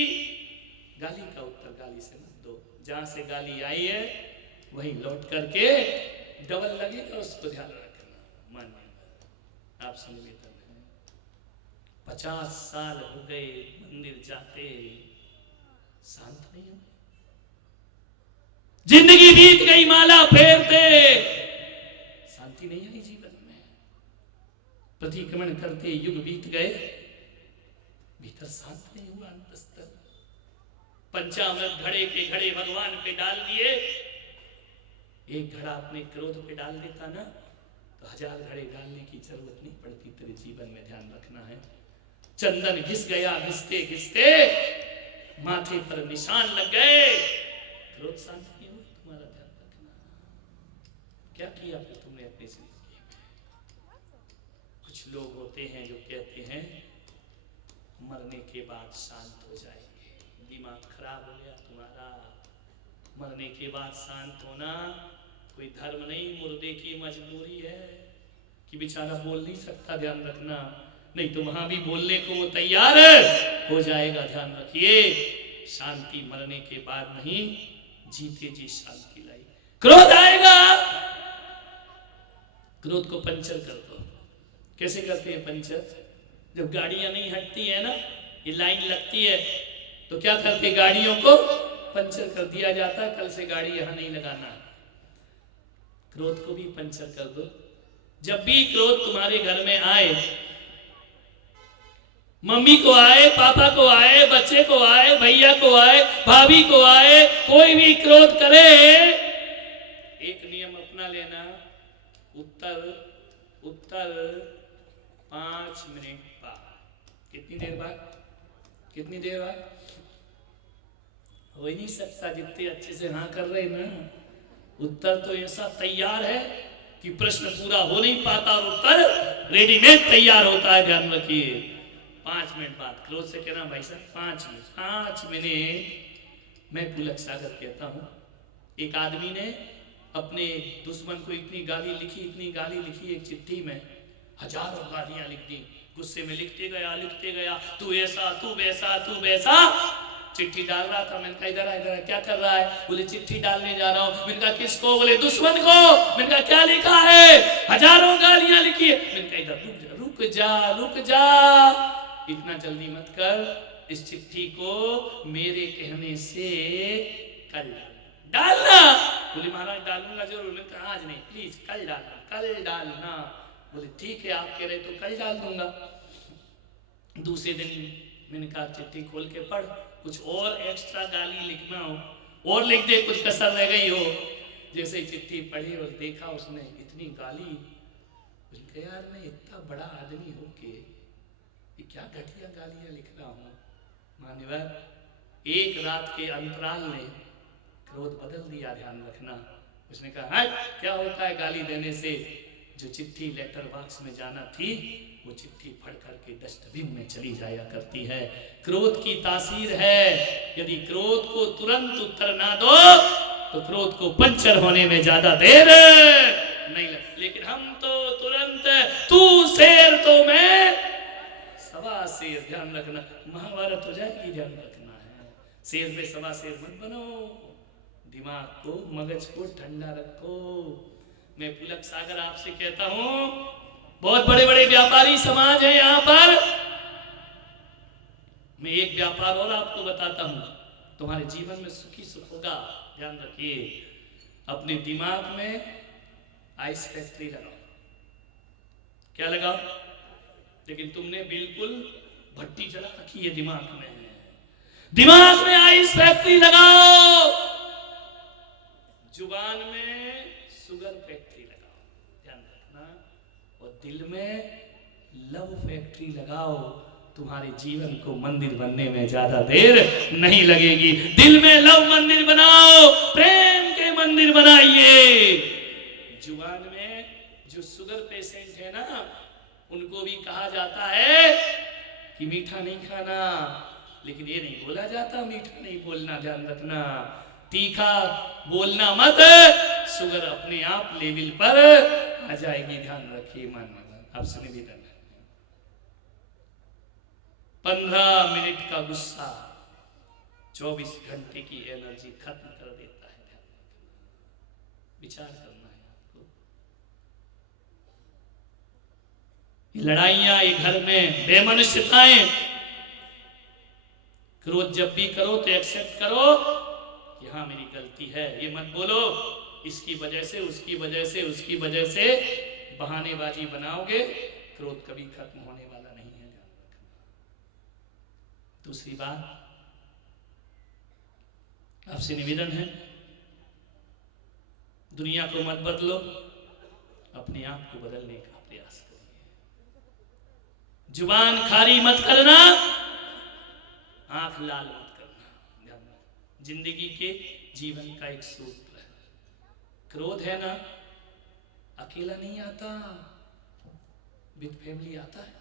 गाली का उत्तर गाली से मत दो। जहां से गाली आई है वहीं लौट करके डबल लगेगा, उसको ध्यान रखना। मान्य आप सुनिए, 50 साल हो गए मंदिर जाते, शांत नहीं हो। जिंदगी बीत गई माला फेरते, शांति नहीं आई जीवन में। प्रतिक्रमण करते युग बीत गए, भीतर शांत नहीं हुआ अंतस्तर। पंचामृत घड़े के घड़े भगवान पे डाल दिए। एक घड़ा अपने क्रोध पे डाल देता ना तो 1000 घड़े डालने की जरूरत नहीं पड़ती। तेरे जीवन में ध्यान रखना है। चंदन घिस गया, घिसते घिसते माथे पर निशान लग गए, क्रोध शांत नहीं हुआ। तुम्हारा ध्यान रखना। क्या किया फिर तुमने अपनी जिंदगी में? कुछ लोग होते हैं जो कहते हैं मरने के बाद शांत हो जाएंगे। दिमाग खराब हो गया तुम्हारा। मरने के बाद शांत होना कोई धर्म नहीं, मुर्दे की मजबूरी है कि बेचारा बोल नहीं सकता। ध्यान रखना, नहीं तो वहां भी बोलने को वो तैयार हो जाएगा। ध्यान रखिए, शांति मरने के बाद नहीं, जीते जी शांति लाई। क्रोध आएगा, क्रोध को पंचर कर दो। कैसे करते हैं पंचर? जब गाड़ियां नहीं हटती है ना, ये लाइन लगती है तो क्या करते? गाड़ियों को पंचर कर दिया जाता। कल से गाड़ी यहां नहीं लगाना। क्रोध को भी पंचर कर दो। जब भी क्रोध तुम्हारे घर में आए, मम्मी को आए, पापा को आए, बच्चे को आए, भैया को आए, भाभी को आए, कोई भी क्रोध करे, एक नियम अपना लेना, उत्तर 5 मिनट बाद। कितनी देर बाद? कितनी देर बाद? हो ही नहीं सकता। जितने अच्छे से हाँ कर रहे ना, उत्तर तो ऐसा तैयार है कि प्रश्न पूरा हो नहीं पाता और उत्तर रेडीमेड तैयार होता है। ध्यान रखिए, 5 मिनट बाद। क्रोध से कहना भाई साहब 5 मिनट। मैं पुलक सागर कहता हूं, एक आदमी ने अपने दुश्मन को इतनी गाली लिखी एक चिट्ठी में, हजारों गालियां लिख दी। गुस्से में लिखते गया, तू ऐसा, तू वैसा। चिट्ठी डाल रहा था। मैंने कहा इधर आ, क्या कर रहा है? बोले चिट्ठी डालने जा रहा हूं। मैंने कहा किसको? बोले दुश्मन को। मैंने कहा क्या लिखा है? हजारों गालियां लिखी है। मैंने कहा इधर रुक जा, इतना जल्दी मत कर। इस चिट्ठी को मेरे कहने से कल डालना। बोले महाराज डालूंगा जरूर। मैंने कहा आज नहीं, प्लीज कल डालना। बोले ठीक है, आप कह रहे तो कल डाल दूंगा। दूसरे दिन मैंने कहा चिट्ठी खोल के पढ़, कुछ और एक्स्ट्रा गाली लिखना हो और लिख दे, कुछ कसर रह गई हो। जैसे ही चिट्ठी पढ़ी और देखा उसने इतनी गाली, यार मैं इतना बड़ा आदमी हूं कि क्या घटिया गालियां लिख रहा हूं। मान्यवर, एक रात के अंतराल ने क्रोध बदल दिया। ध्यान रखना। उसने कहा क्या होता है गाली देने से? जो चिट्ठी लेटर बॉक्स में जाना थी वो चिट्ठी पढ़ करके डस्टबिन में चली जाया करती है। क्रोध की तासीर है। यदि क्रोध को तुरंत उत्तर ना दो तो क्रोध को पंचर होने में ज्यादा देर नहीं लग। लेकिन हम तो तुरंत, तू शेर तो मैं 1.25 शेर, ध्यान रखना, महाभारत हो जाएगी, ध्यान रखना है। शेर पे सवा शेर मत बनो, दिमाग को मगज को ठंडा रखो। मैं पुलक सागर आपसे कहता हूं, बहुत बड़े बड़े व्यापारी समाज है यहां पर। मैं एक व्यापार और आपको बताता हूं, तुम्हारे जीवन में सुखी सुख होगा, ध्यान रखिए। अपने दिमाग में आइस फैक्ट्री लगाओ। क्या लगाओ? लेकिन तुमने बिल्कुल भट्टी जला रखी है दिमाग में। दिमाग में आइस फैक्ट्री लगाओ, जुबान में शुगर फैक्ट्री लगाओ, ध्यान रखना। और दिल में लव फैक्ट्री लगाओ। तुम्हारे जीवन को मंदिर बनने में ज्यादा देर नहीं लगेगी। दिल में लव मंदिर बनाओ, प्रेम के मंदिर बनाइए। जुबान में जो शुगर पेशेंट है ना, उनको भी कहा जाता है कि मीठा नहीं खाना, लेकिन ये नहीं बोला जाता मीठा नहीं बोलना, ध्यान रखना। तीखा बोलना मत, शुगर अपने आप लेवल पर आ जाएगी, ध्यान रखिए। मानना आपसे निवेदन है, 15 मिनट का गुस्सा 24 घंटे की एनर्जी खत्म कर देता है। विचार करना है आपको। ये लड़ाइयां, ये घर में बेमनुष्यताएं, क्रोध जब भी करो तो एक्सेप्ट करो कि हाँ मेरी गलती है। ये मत बोलो इसकी वजह से, उसकी वजह से, उसकी वजह से। बहानेबाजी बनाओगे, क्रोध कभी खत्म होने वाला नहीं है। दूसरी बात, आपसे निवेदन है, दुनिया को मत बदलो, अपने आप को बदलने का प्रयास करिए। जुबान खारी मत करना, आंख लाल मत करना। जिंदगी के जीवन का एक सूत्र है, क्रोध है ना, अकेला नहीं आता, विद फैमिली आता है।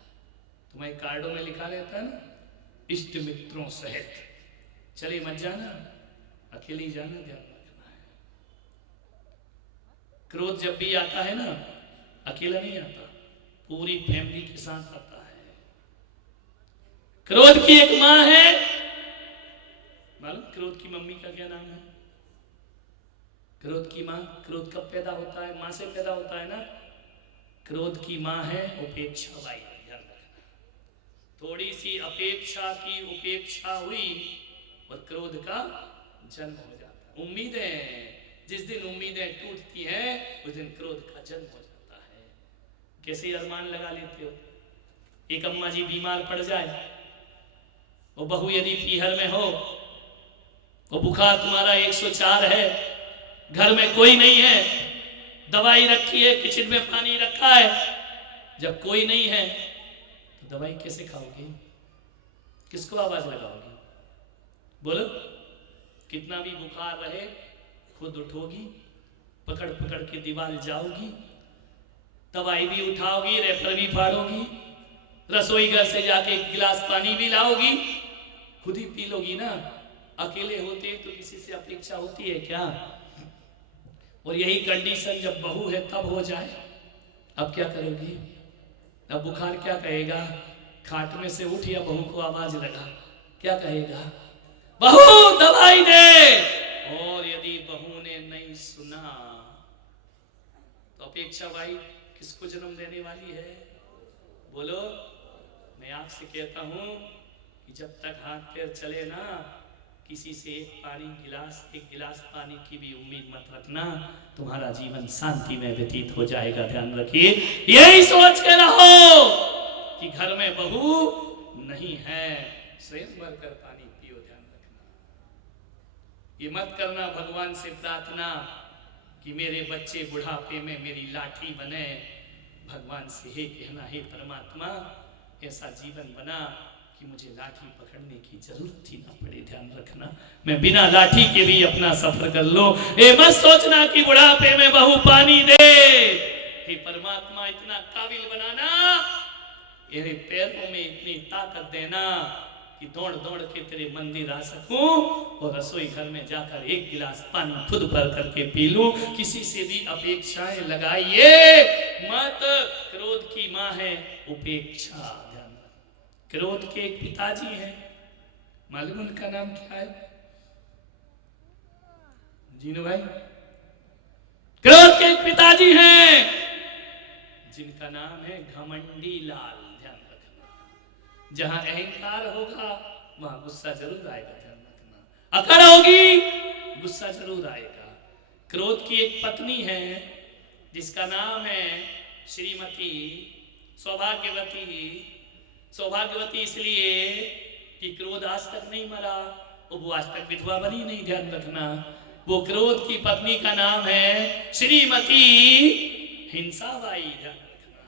तुम्हारे कार्डों में लिखा रहता है ना, इष्ट मित्रों सहित। चले मत जाना, अकेले ही जाना, ध्यान रखना है। क्रोध जब भी आता है ना, अकेला नहीं आता, पूरी फैमिली के साथ आता है। क्रोध की एक मां है, मालूम क्रोध की मम्मी का क्या नाम है? क्रोध की मां। क्रोध कब पैदा होता है? मां से पैदा होता है ना। क्रोध की मां है उपेक्षा बाई, ध्यान रखना। थोड़ी सी अपेक्षा की उपेक्षा हुई और क्रोध का जन्म हो जाता है। उम्मीदें, जिस दिन उम्मीदें टूटती हैं उस दिन क्रोध का जन्म हो जाता है। कैसे अरमान लगा लेते हो? एक अम्मा जी बीमार पड़ जाए, वो बहू यदि पीहर में हो, वो बुखार तुम्हारा 104 है, घर में कोई नहीं है, दवाई रखी है, किचन में पानी रखा है, जब कोई नहीं है तो दवाई कैसे खाओगे? किसको आवाज लगाओगे? बोलो। कितना भी बुखार रहे, खुद उठोगी, पकड़ पकड़ के दीवार जाओगी, दवाई भी उठाओगी, रेफर भी फाड़ोगी, रसोई घर से जाके एक गिलास पानी भी लाओगी, खुद ही पी लोगी ना। अकेले होते तो किसी से अपेक्षा होती है क्या? और यही कंडीशन जब बहू है तब हो जाए, अब क्या करोगी? अब बुखार क्या कहेगा? खाट में से उठ या बहू को आवाज लगा, क्या कहेगा? बहू दवाई दे। और यदि बहू ने नहीं सुना तो अपेक्षा भाई किसको जन्म देने वाली है? बोलो। मैं आपसे कहता हूं कि जब तक हाथ पैर चले ना, किसी से एक गिलास पानी की भी उम्मीद मत रखना, तुम्हारा जीवन शांति में व्यतीत हो जाएगा। ध्यान रखिए, यही सोच के रहो कि घर में बहू नहीं है, स्वयं भरकर पानी पियो। ध्यान रखना, ये मत करना भगवान से प्रार्थना कि मेरे बच्चे बुढ़ापे में मेरी लाठी बने। भगवान से हे कहना, हे परमात्मा ऐसा जीवन बना कि मुझे लाठी पकड़ने की जरूरत ही ना पड़े। ध्यान रखना, मैं बिना लाठी के भी अपना सफर कर लूं। ये मत सोचना कि बुढ़ापे में बहू पानी दे। हे परमात्मा इतना काबिल बनाना, मेरे पैरों में इतनी ताकत देना कि दौड़ दौड़ के तेरे मंदिर आ सकूं और रसोई घर में जाकर एक गिलास पानी खुद भर करके पी लूं। किसी से भी अपेक्षाएं लगाइए मत। क्रोध की मां है उपेक्षा। क्रोध के एक पिताजी हैं, मालूम उनका नाम क्या है? जीनू भाई, क्रोध के एक पिताजी हैं जिनका नाम है घमंडी लाल। ध्यान रखना, जहां अहंकार होगा वहां गुस्सा जरूर आएगा। ध्यान रखना, अकड़ होगी गुस्सा जरूर आएगा। क्रोध की एक पत्नी है जिसका नाम है श्रीमती सौभाग्यवती। सौभाग्यवती इसलिए कि क्रोध आज तक नहीं मरा और वो आज तक विधवा बनी नहीं। ध्यान रखना, वो क्रोध की पत्नी का नाम है श्रीमती हिंसाबाई। ध्यान रखना,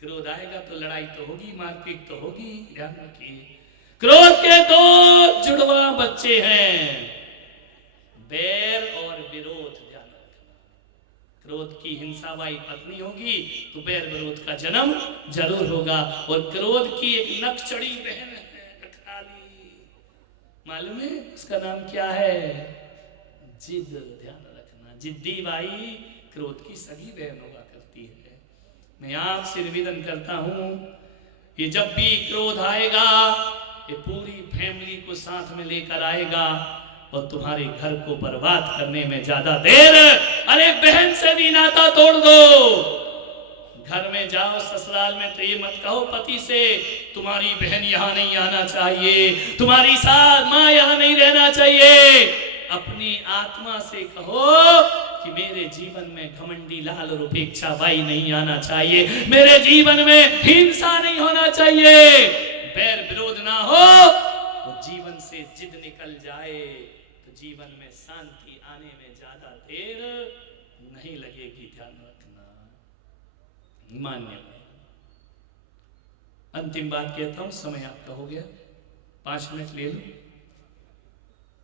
क्रोध आएगा तो लड़ाई तो होगी, मारपीट तो होगी। ध्यान रखिए, क्रोध के दो जुड़वा बच्चे हैं, बैर और विरोध। ध्यान रखना, क्रोध की हिंसाबाई पत्नी होगी तो बैर विरोध का जन्म जरूर होगा। और क्रोध की एक नक्चड़ी बहन है नखराली, मालूम है उसका नाम क्या है? जिद। ध्यान रखना, जिद्दी बाई क्रोध की सगी बहन हुआ करती है। मैं आपसे निवेदन करता हूं, ये जब भी क्रोध आएगा ये पूरी फैमिली को साथ में लेकर आएगा और तुम्हारे घर को बर्बाद करने में ज्यादा देर। अरे बहन से भी नाता तोड़ दो। घर में जाओ ससुराल में तो ये मत कहो पति से तुम्हारी बहन यहाँ नहीं आना चाहिए, तुम्हारी सास माँ यहाँ नहीं रहना चाहिए। अपनी आत्मा से कहो कि मेरे जीवन में घमंडी लाल और उपेक्षा बाई नहीं आना चाहिए, मेरे जीवन में हिंसा नहीं होना चाहिए, बैर विरोध ना हो, और जीवन से जिद निकल जाए तो जीवन में शांति आने में ज्यादा देर नहीं लगेगी। ध्यान रखना, मान्य। अंतिम बात कहता हूं, समय आपका हो गया, 5 मिनट ले लो,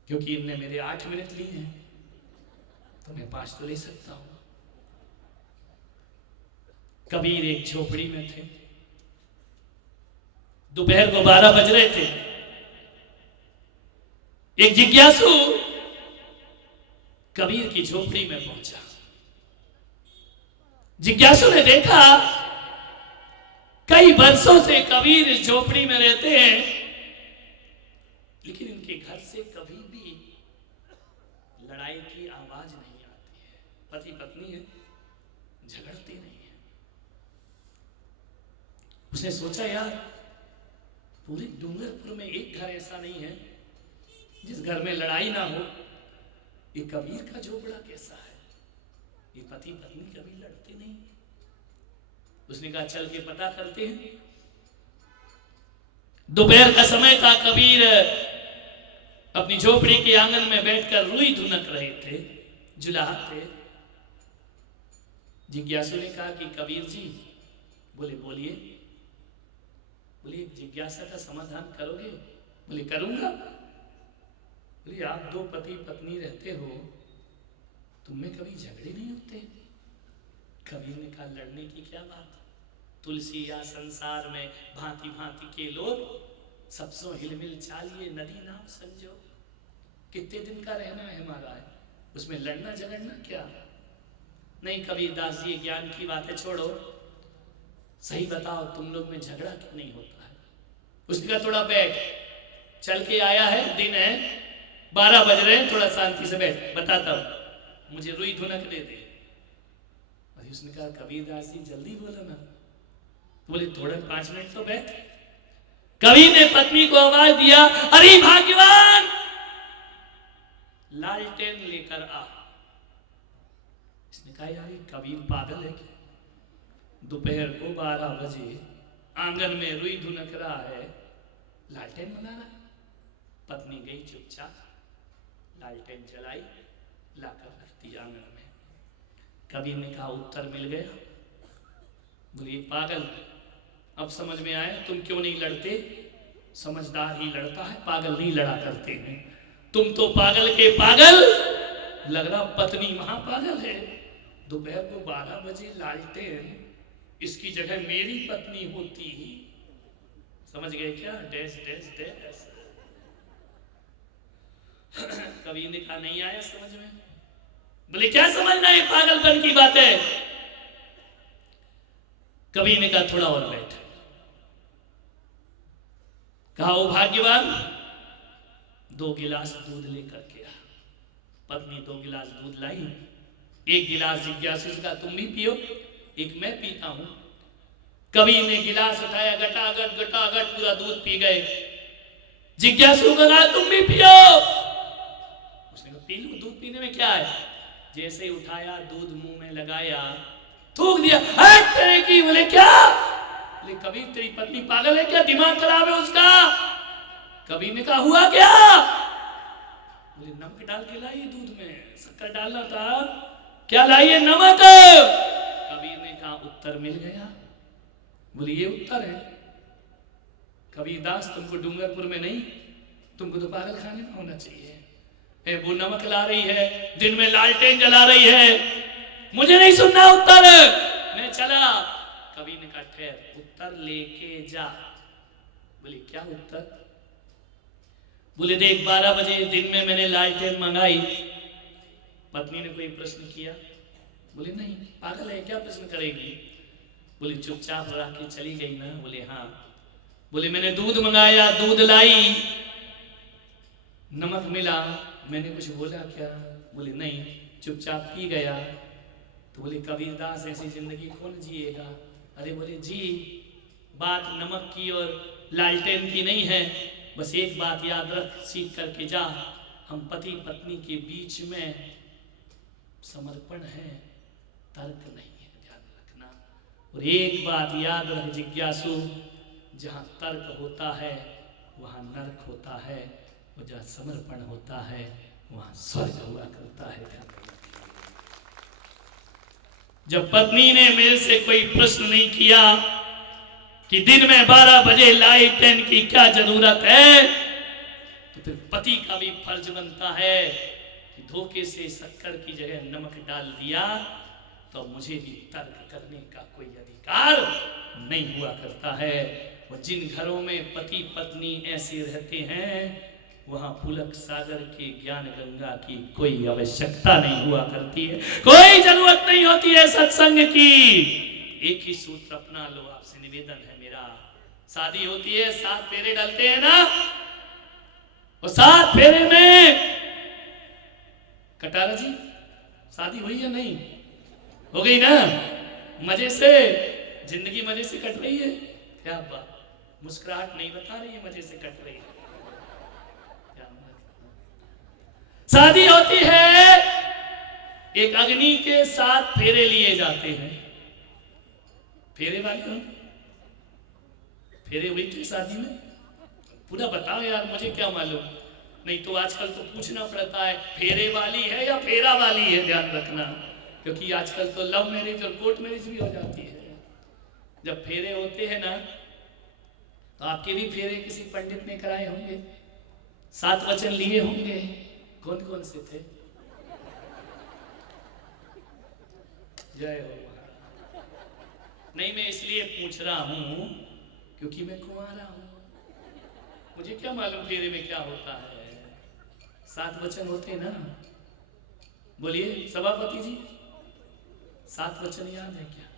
क्योंकि इनने मेरे 8 मिनट लिए हैं तो मैं 5 तो ले सकता हूं। कबीर एक झोपड़ी में थे, दोपहर को 12 बज रहे थे। एक जिज्ञासु कबीर की झोपड़ी में पहुंचा। जिज्ञासु ने देखा कई वर्षों से कबीर इस झोपड़ी में रहते हैं, लेकिन इनके घर से कभी भी लड़ाई की आवाज नहीं आती है। पति पत्नी है, झगड़ते नहीं है। उसने सोचा यार पूरे डूंगरपुर में एक घर ऐसा नहीं है जिस घर में लड़ाई ना हो। ये कबीर का झोपड़ा कैसा है, ये पति पत्नी कभी लड़ते नहीं। उसने कहा चल के पता करते हैं। दोपहर का समय था, कबीर अपनी झोपड़ी के आंगन में बैठकर रुई धुनक रहे थे, जुलाहा थे। जिज्ञासु ने कहा कि कबीर जी, बोले बोलिए। बोले एक जिज्ञासा का समाधान करोगे? बोले करूंगा। बोले आप 2 पति पत्नी रहते हो, तुम में कभी झगड़े नहीं होते? कबीर ने कहा लड़ने की क्या बात, तुलसी या संसार में भांति भांति के लोग, सबसों हिलमिल चालिए नदी नाव संजो। कितने दिन का रहना है हमारा है, उसमें लड़ना झगड़ना क्या? नहीं कबीर दास जी, ज्ञान की बातें छोड़ो, सही बताओ तुम लोग में झगड़ा क्यों नहीं होता है? उसने कहा थोड़ा बैठ, चल के आया है, दिन है, 12 बज रहे हैं, थोड़ा शांति से बैठ, बताता हूं, मुझे रुई धुनक दे दे। और उसने कहा कबीर दास जी जल्दी बोलो ना। बोले थोड़ा 5 मिनट तो बैठ। कबीर ने पत्नी को आवाज दिया, अरे भाग्यवान लालटेन लेकर आ। इसने कहा यार ये कबीर पागल है क्या? दोपहर को 12 बजे आंगन में रुई धुनक रहा है, लालटेन बना रहा है। पत्नी गई चुपचाप, लालटेन जलाई, लाकर रख दी आंगन में। कबीर ने कहा उत्तर मिल गया। बोलिए पागल, अब समझ में आया तुम क्यों नहीं लड़ते? समझदार ही लड़ता है, पागल नहीं लड़ा करते हैं। तुम तो पागल के पागल, लग रहा पत्नी महापागल है। दोपहर को 12 बजे लालटेन, इसकी जगह मेरी पत्नी होती ही। समझ गए क्या? Dash dash dash. कबीर ने कहा नहीं आया समझ में? बोले क्या समझना है, पागलपन की बात है। कबीर ने कहा थोड़ा और बैठ। कहा ओ भाग्यवान, 2 गिलास दूध लेकर के आ। पत्नी 2 गिलास दूध लाई। 1 गिलास जिज्ञासु से कहा तुम भी पियो, एक मैं पीता हूं। कवि ने गिलास उठाया, गटागट पूरा दूध पी गए। जिज्ञासु को कहा तुम भी पियो। उसने कहा पी लूं, दूध पीने में क्या है। जैसे उठाया, दूध मुंह में लगाया, थूक दिया। हट तेरे की। बोले क्या। बोले कबीर तेरी पत्नी पागल है क्या, दिमाग खराब है उसका। कबीर ने कहा हुआ क्या। बोले नमक डाल के लाई दूध में, शक्कर डालना था, क्या लाई है, नमक। कबीर ने कहा उत्तर मिल गया। बोले ये उत्तर है। कबीरदास तुमको डूंगरपुर में नहीं, तुमको तो पागल खाने में होना चाहिए। वो नमक ला रही है, दिन में लालटेन जला रही है, मुझे नहीं सुनना उत्तर। मैं चला। कबीर ने कहा ठहर, उत्तर लेके जा। बोले क्या उत्तर। बोले देख 12 बजे दिन में मैंने लालटेन मंगाई। पत्नी ने कोई प्रश्न किया। बोले नहीं, पागल है क्या, प्रश्न करेगी। बोले चुपचाप रह के चली गई ना। बोले हाँ। बोले मैंने दूध मंगाया, दूध लाई, नमक मिला, मैंने कुछ बोला क्या। बोले नहीं, चुपचाप पी गया। तो बोले कबीरदास ऐसी जिंदगी कौन जिएगा। अरे बोले जी, बात नमक की और लालटेन की नहीं है, बस एक बात याद रख, सीख करके जा, हम पति पत्नी के बीच में समर्पण है, तर्क नहीं है, ध्यान रखना। और एक बात याद रख जिज्ञासु, जहाँ तर्क होता है वहाँ नरक होता है, और जहाँ समर्पण होता है वहाँ स्वर्ग हुआ करता है। जब पत्नी ने मेरे से कोई प्रश्न नहीं किया कि दिन में 12 बजे लालटेन की क्या जरूरत है, तो फिर पति का भी फर्ज बनता है कि धोखे से शक्कर की जगह नमक डाल दिया तो मुझे भी तर्क करने का कोई अधिकार नहीं हुआ करता है। और जिन घरों में पति पत्नी ऐसे रहते हैं वहां पुलक सागर के ज्ञान गंगा की कोई आवश्यकता नहीं हुआ करती है, कोई जरूरत नहीं होती है सत्संग की। एक ही सूत्र अपना लो, आपसे निवेदन है मेरा। शादी होती है, 7 फेरे डलते हैं ना, और 7 फेरे में कटारा जी शादी हुई या नहीं हो गई ना, मजे से जिंदगी मजे से कट रही है। क्या बात, मुस्कुराहट नहीं बता रही है, मजे से कट रही है। शादी होती है, एक अग्नि के 7 फेरे लिए जाते हैं। फेरे वाली हो, फेरे हुई थी शादी में, पूरा बताओ यार, मुझे क्या मालूम। नहीं तो आजकल तो पूछना पड़ता है फेरे वाली है या फेरा वाली है, ध्यान रखना, क्योंकि आजकल तो लव मैरिज और कोर्ट मैरिज भी हो जाती है। जब फेरे होते हैं ना, तो आपके भी फेरे किसी पंडित ने कराए होंगे, 7 वचन लिए होंगे। कौन कौन से थे। जय हो। नहीं, मैं इसलिए पूछ रहा हूं क्योंकि मैं कुंवारा हूं, मुझे क्या मालूम फेरे में क्या होता है। 7 वचन होते ना, बोलिए सभापति जी, 7 वचन याद है क्या।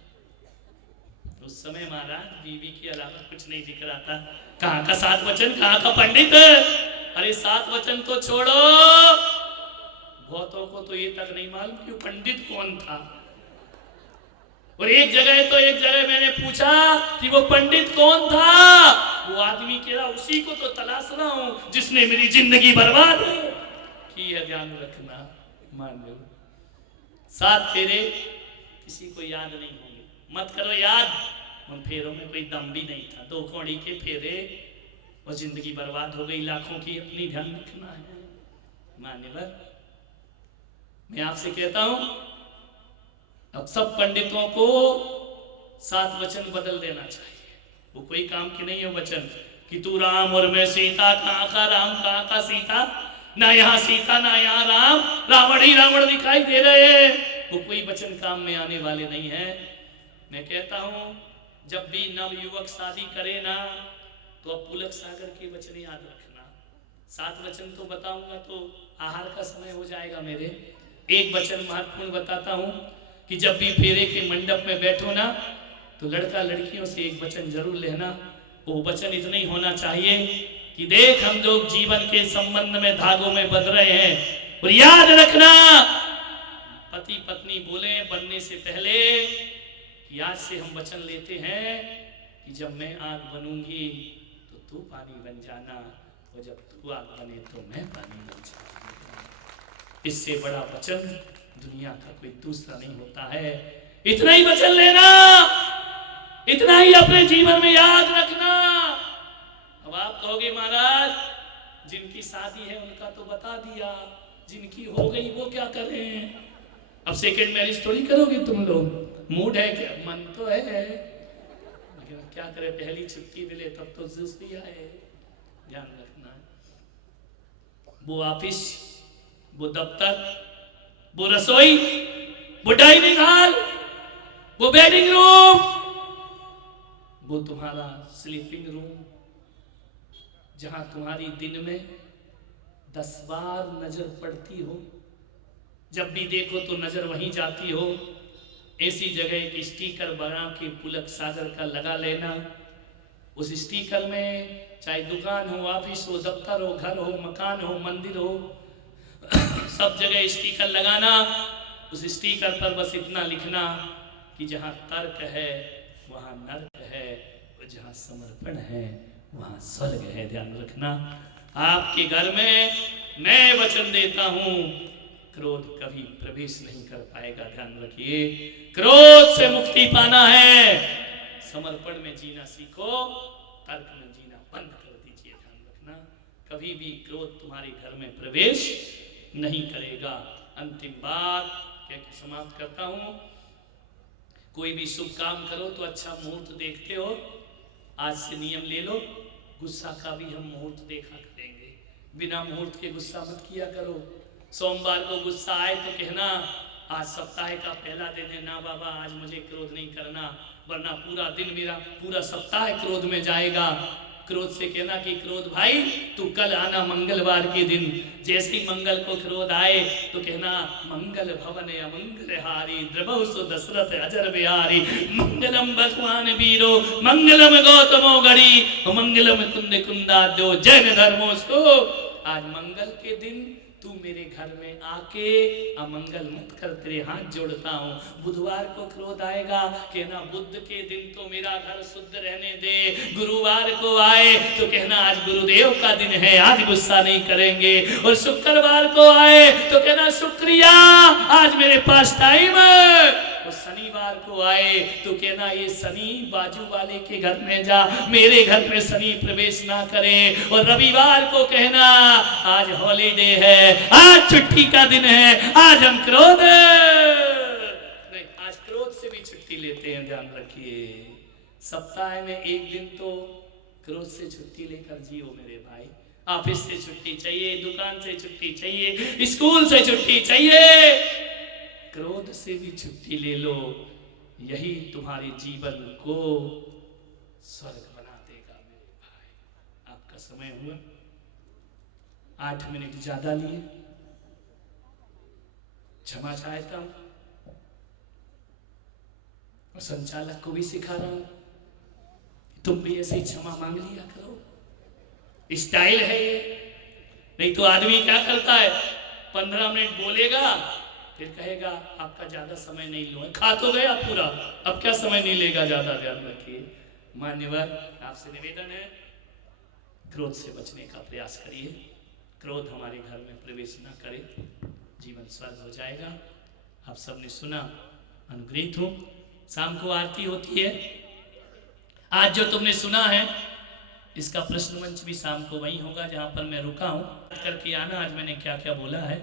उस समय महाराज बीवी के अलावा कुछ नहीं दिख रहा था। कहाँ का 7 वचन, कहाँ का पंडित। अरे 7 वचन तो छोड़ो, बहुतों को तो ये तक नहीं मालूम कि पंडित कौन था। और एक जगह मैंने पूछा कि वो पंडित कौन था। वो आदमी कह रहा उसी को तो तलाश रहा हूं जिसने मेरी जिंदगी बर्बाद की है। ध्यान रखना, मान लो 7 फेरे किसी को याद नहीं होंगे, मत करो याद। उन फेरों में कोई दम भी नहीं था, 2 कौड़ी के फेरे और जिंदगी बर्बाद हो गई लाखों की। अपनी ध्यान रखना है मान्यवर। मैं आपसे कहता हूं, अब सब पंडितों को 7 वचन बदल देना चाहिए। वो कोई काम की नहीं है वचन कि तू राम और मैं सीता, कहाँ का राम कहाँ का सीता, ना यहाँ सीता ना यहाँ राम, रावण ही रावण दिखाई दे रहे हैं। वो कोई वचन काम में आने वाले नहीं है। मैं कहता हूं, जब भी नव युवक शादी करे ना, तो अब पुलक सागर के वचन याद रखना। 7 वचन तो बताऊंगा तो आहार का समय हो जाएगा मेरे। एक वचन महत्वपूर्ण बताता हूं कि जब भी फेरे के मंडप में बैठो ना, तो लड़का लड़कियों से एक वचन जरूर लेना वो वचन इतना ही होना चाहिए कि देख हम लोग जीवन के संबंध में धागों में बंध रहे हैं, और याद रखना पति पत्नी बोले बनने से पहले कि आज से हम वचन लेते हैं कि जब मैं आग बनूंगी तो तू पानी बन जाना, और जब तू आग बने तो मैं पानी बन जाऊंगा। इससे बड़ा वचन दुनिया का कोई दूसरा नहीं होता है। इतना ही वचन लेना, इतना ही अपने जीवन में याद रखना। अब आप कहोगे महाराज जिनकी शादी है उनका तो बता दिया, जिनकी हो गई वो क्या करें? अब सेकेंड मैरिज थोड़ी करोगे तुम लोग, मूड है क्या? मन तो है, लेकिन क्या करें, पहली छुट्टी मिले तब तो जूस भी आए। ध्यान रखना, वो ऑफिस, वो दफ्तर, वो रसोई, वो डाइनिंग हॉल, वो बेडिंग रूम, वो तुम्हारा स्लीपिंग रूम, जहां तुम्हारी दिन में 10 बार नजर पड़ती हो, जब भी देखो तो नजर वहीं जाती हो। ऐसी जगह एक स्टिकर बना के पुलक सागर का लगा लेना। उस स्टिकर में चाहे दुकान हो, ऑफिस हो, दफ्तर हो, घर हो, मकान हो, मंदिर हो, सब जगह स्टिकर लगाना। उस स्टिकर पर बस इतना लिखना कि जहां तर्क है वहां नर्क है, और जहां समर्पण है वहां स्वर्ग है। ध्यान रखना, आपके घर में मैं वचन देता हूं क्रोध कभी प्रवेश नहीं कर पाएगा। ध्यान रखिए, क्रोध से मुक्ति पाना है, समर्पण में जीना सीखो, तर्क में जीना बंद कर दीजिए। ध्यान रखना, कभी भी क्रोध तुम्हारे घर में प्रवेश नहीं करेगा। अंतिम बात क्या समाप्त करता हूं, कोई भी शुभ काम करो तो अच्छा मुहूर्त देखते हो। आज से नियम ले लो, गुस्सा का भी हम मुहूर्त देखा करेंगे। बिना मुहूर्त के गुस्सा मत किया करो। सोमवार को गुस्सा आए तो कहना आज सप्ताह का पहला दिन है ना बाबा, आज मुझे क्रोध नहीं करना, वरना पूरा दिन मेरा पूरा सप्ताह क्रोध में जाएगा। क्रोध से कहना कि क्रोध भाई तू कल आना मंगलवार के दिन। जैसे ही मंगल को क्रोध आए तो कहना मंगल भवन अमंगल हारी, द्रवहु सो दशरथ अजर बिहारी, मंगलम भगवान वीरो, मंगलम गौतमो गढ़ी, मंगलम कुंद कुंदाद्यो, जैन धर्मोस्तु। आज मंगल के दिन तू मेरे घर में आके अमंगल मत कर, तेरे हाथ जोड़ता हूँ। बुधवार को क्रोध आएगा, कहना बुध के दिन तो मेरा घर शुद्ध रहने दे। गुरुवार को आए तो कहना आज गुरुदेव का दिन है, आज गुस्सा नहीं करेंगे। और शुक्रवार को आए तो कहना शुक्रिया, आज मेरे पास टाइम है। और शनिवार को आए तो कहना ये शनि बाजू वाले के घर में जा, मेरे घर में शनि प्रवेश ना करे। और रविवार को कहना आज हॉलीडे है, आज छुट्टी का दिन है, आज हम क्रोध नहीं, आज क्रोध से भी छुट्टी लेते हैं। ध्यान रखिए, सप्ताह में एक दिन तो क्रोध से छुट्टी लेकर जियो मेरे भाई। ऑफिस से छुट्टी चाहिए, दुकान से छुट्टी चाहिए, स्कूल से छुट्टी चाहिए, क्रोध से भी छुट्टी ले लो। यही तुम्हारे जीवन को स्वर्ग बना देगा मेरे भाई। आपका समय हुआ, 8 मिनट ज्यादा लिए, क्षमा चाहता हूं। और संचालक को भी सिखा रहा हूं, तुम भी ऐसे क्षमा मांग लिया करो, स्टाइल है ये। नहीं तो आदमी क्या करता है, 15 मिनट बोलेगा, फिर कहेगा आपका ज्यादा समय नहीं लूंगा, खा तो गया पूरा, अब क्या समय नहीं लेगा ज्यादा। ध्यान रखिए मान्यवर, आपसे निवेदन है क्रोध से बचने का प्रयास करिए। क्रोध हमारे घर में प्रवेश ना करे, जीवन स्वर्ग हो जाएगा। आप सबने सुना, अनुग्रहित हूं। शाम को आरती होती है। आज जो तुमने सुना है इसका प्रश्न मंच भी शाम को वहीं होगा जहां पर मैं रुका हूं। करके आना आज मैंने क्या क्या बोला है,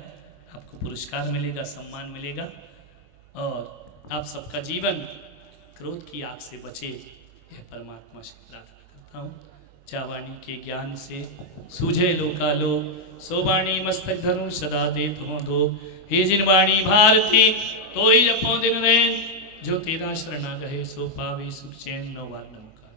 आपको पुरस्कार मिलेगा, सम्मान मिलेगा, और आप सबका जीवन क्रोध की आग से बचे, यह परमात्मा से प्रार्थना करता हूँ। चावाणी के ज्ञान से सूझे लोकालो, सोवाणी मस्तक धनु सदा देत हो दो। हे जिन वाणी भारती तो ही जपो दिन रैन, जो तेरा शरणा गहे सो पावे सुख चैन। नौ बार नमस्कार।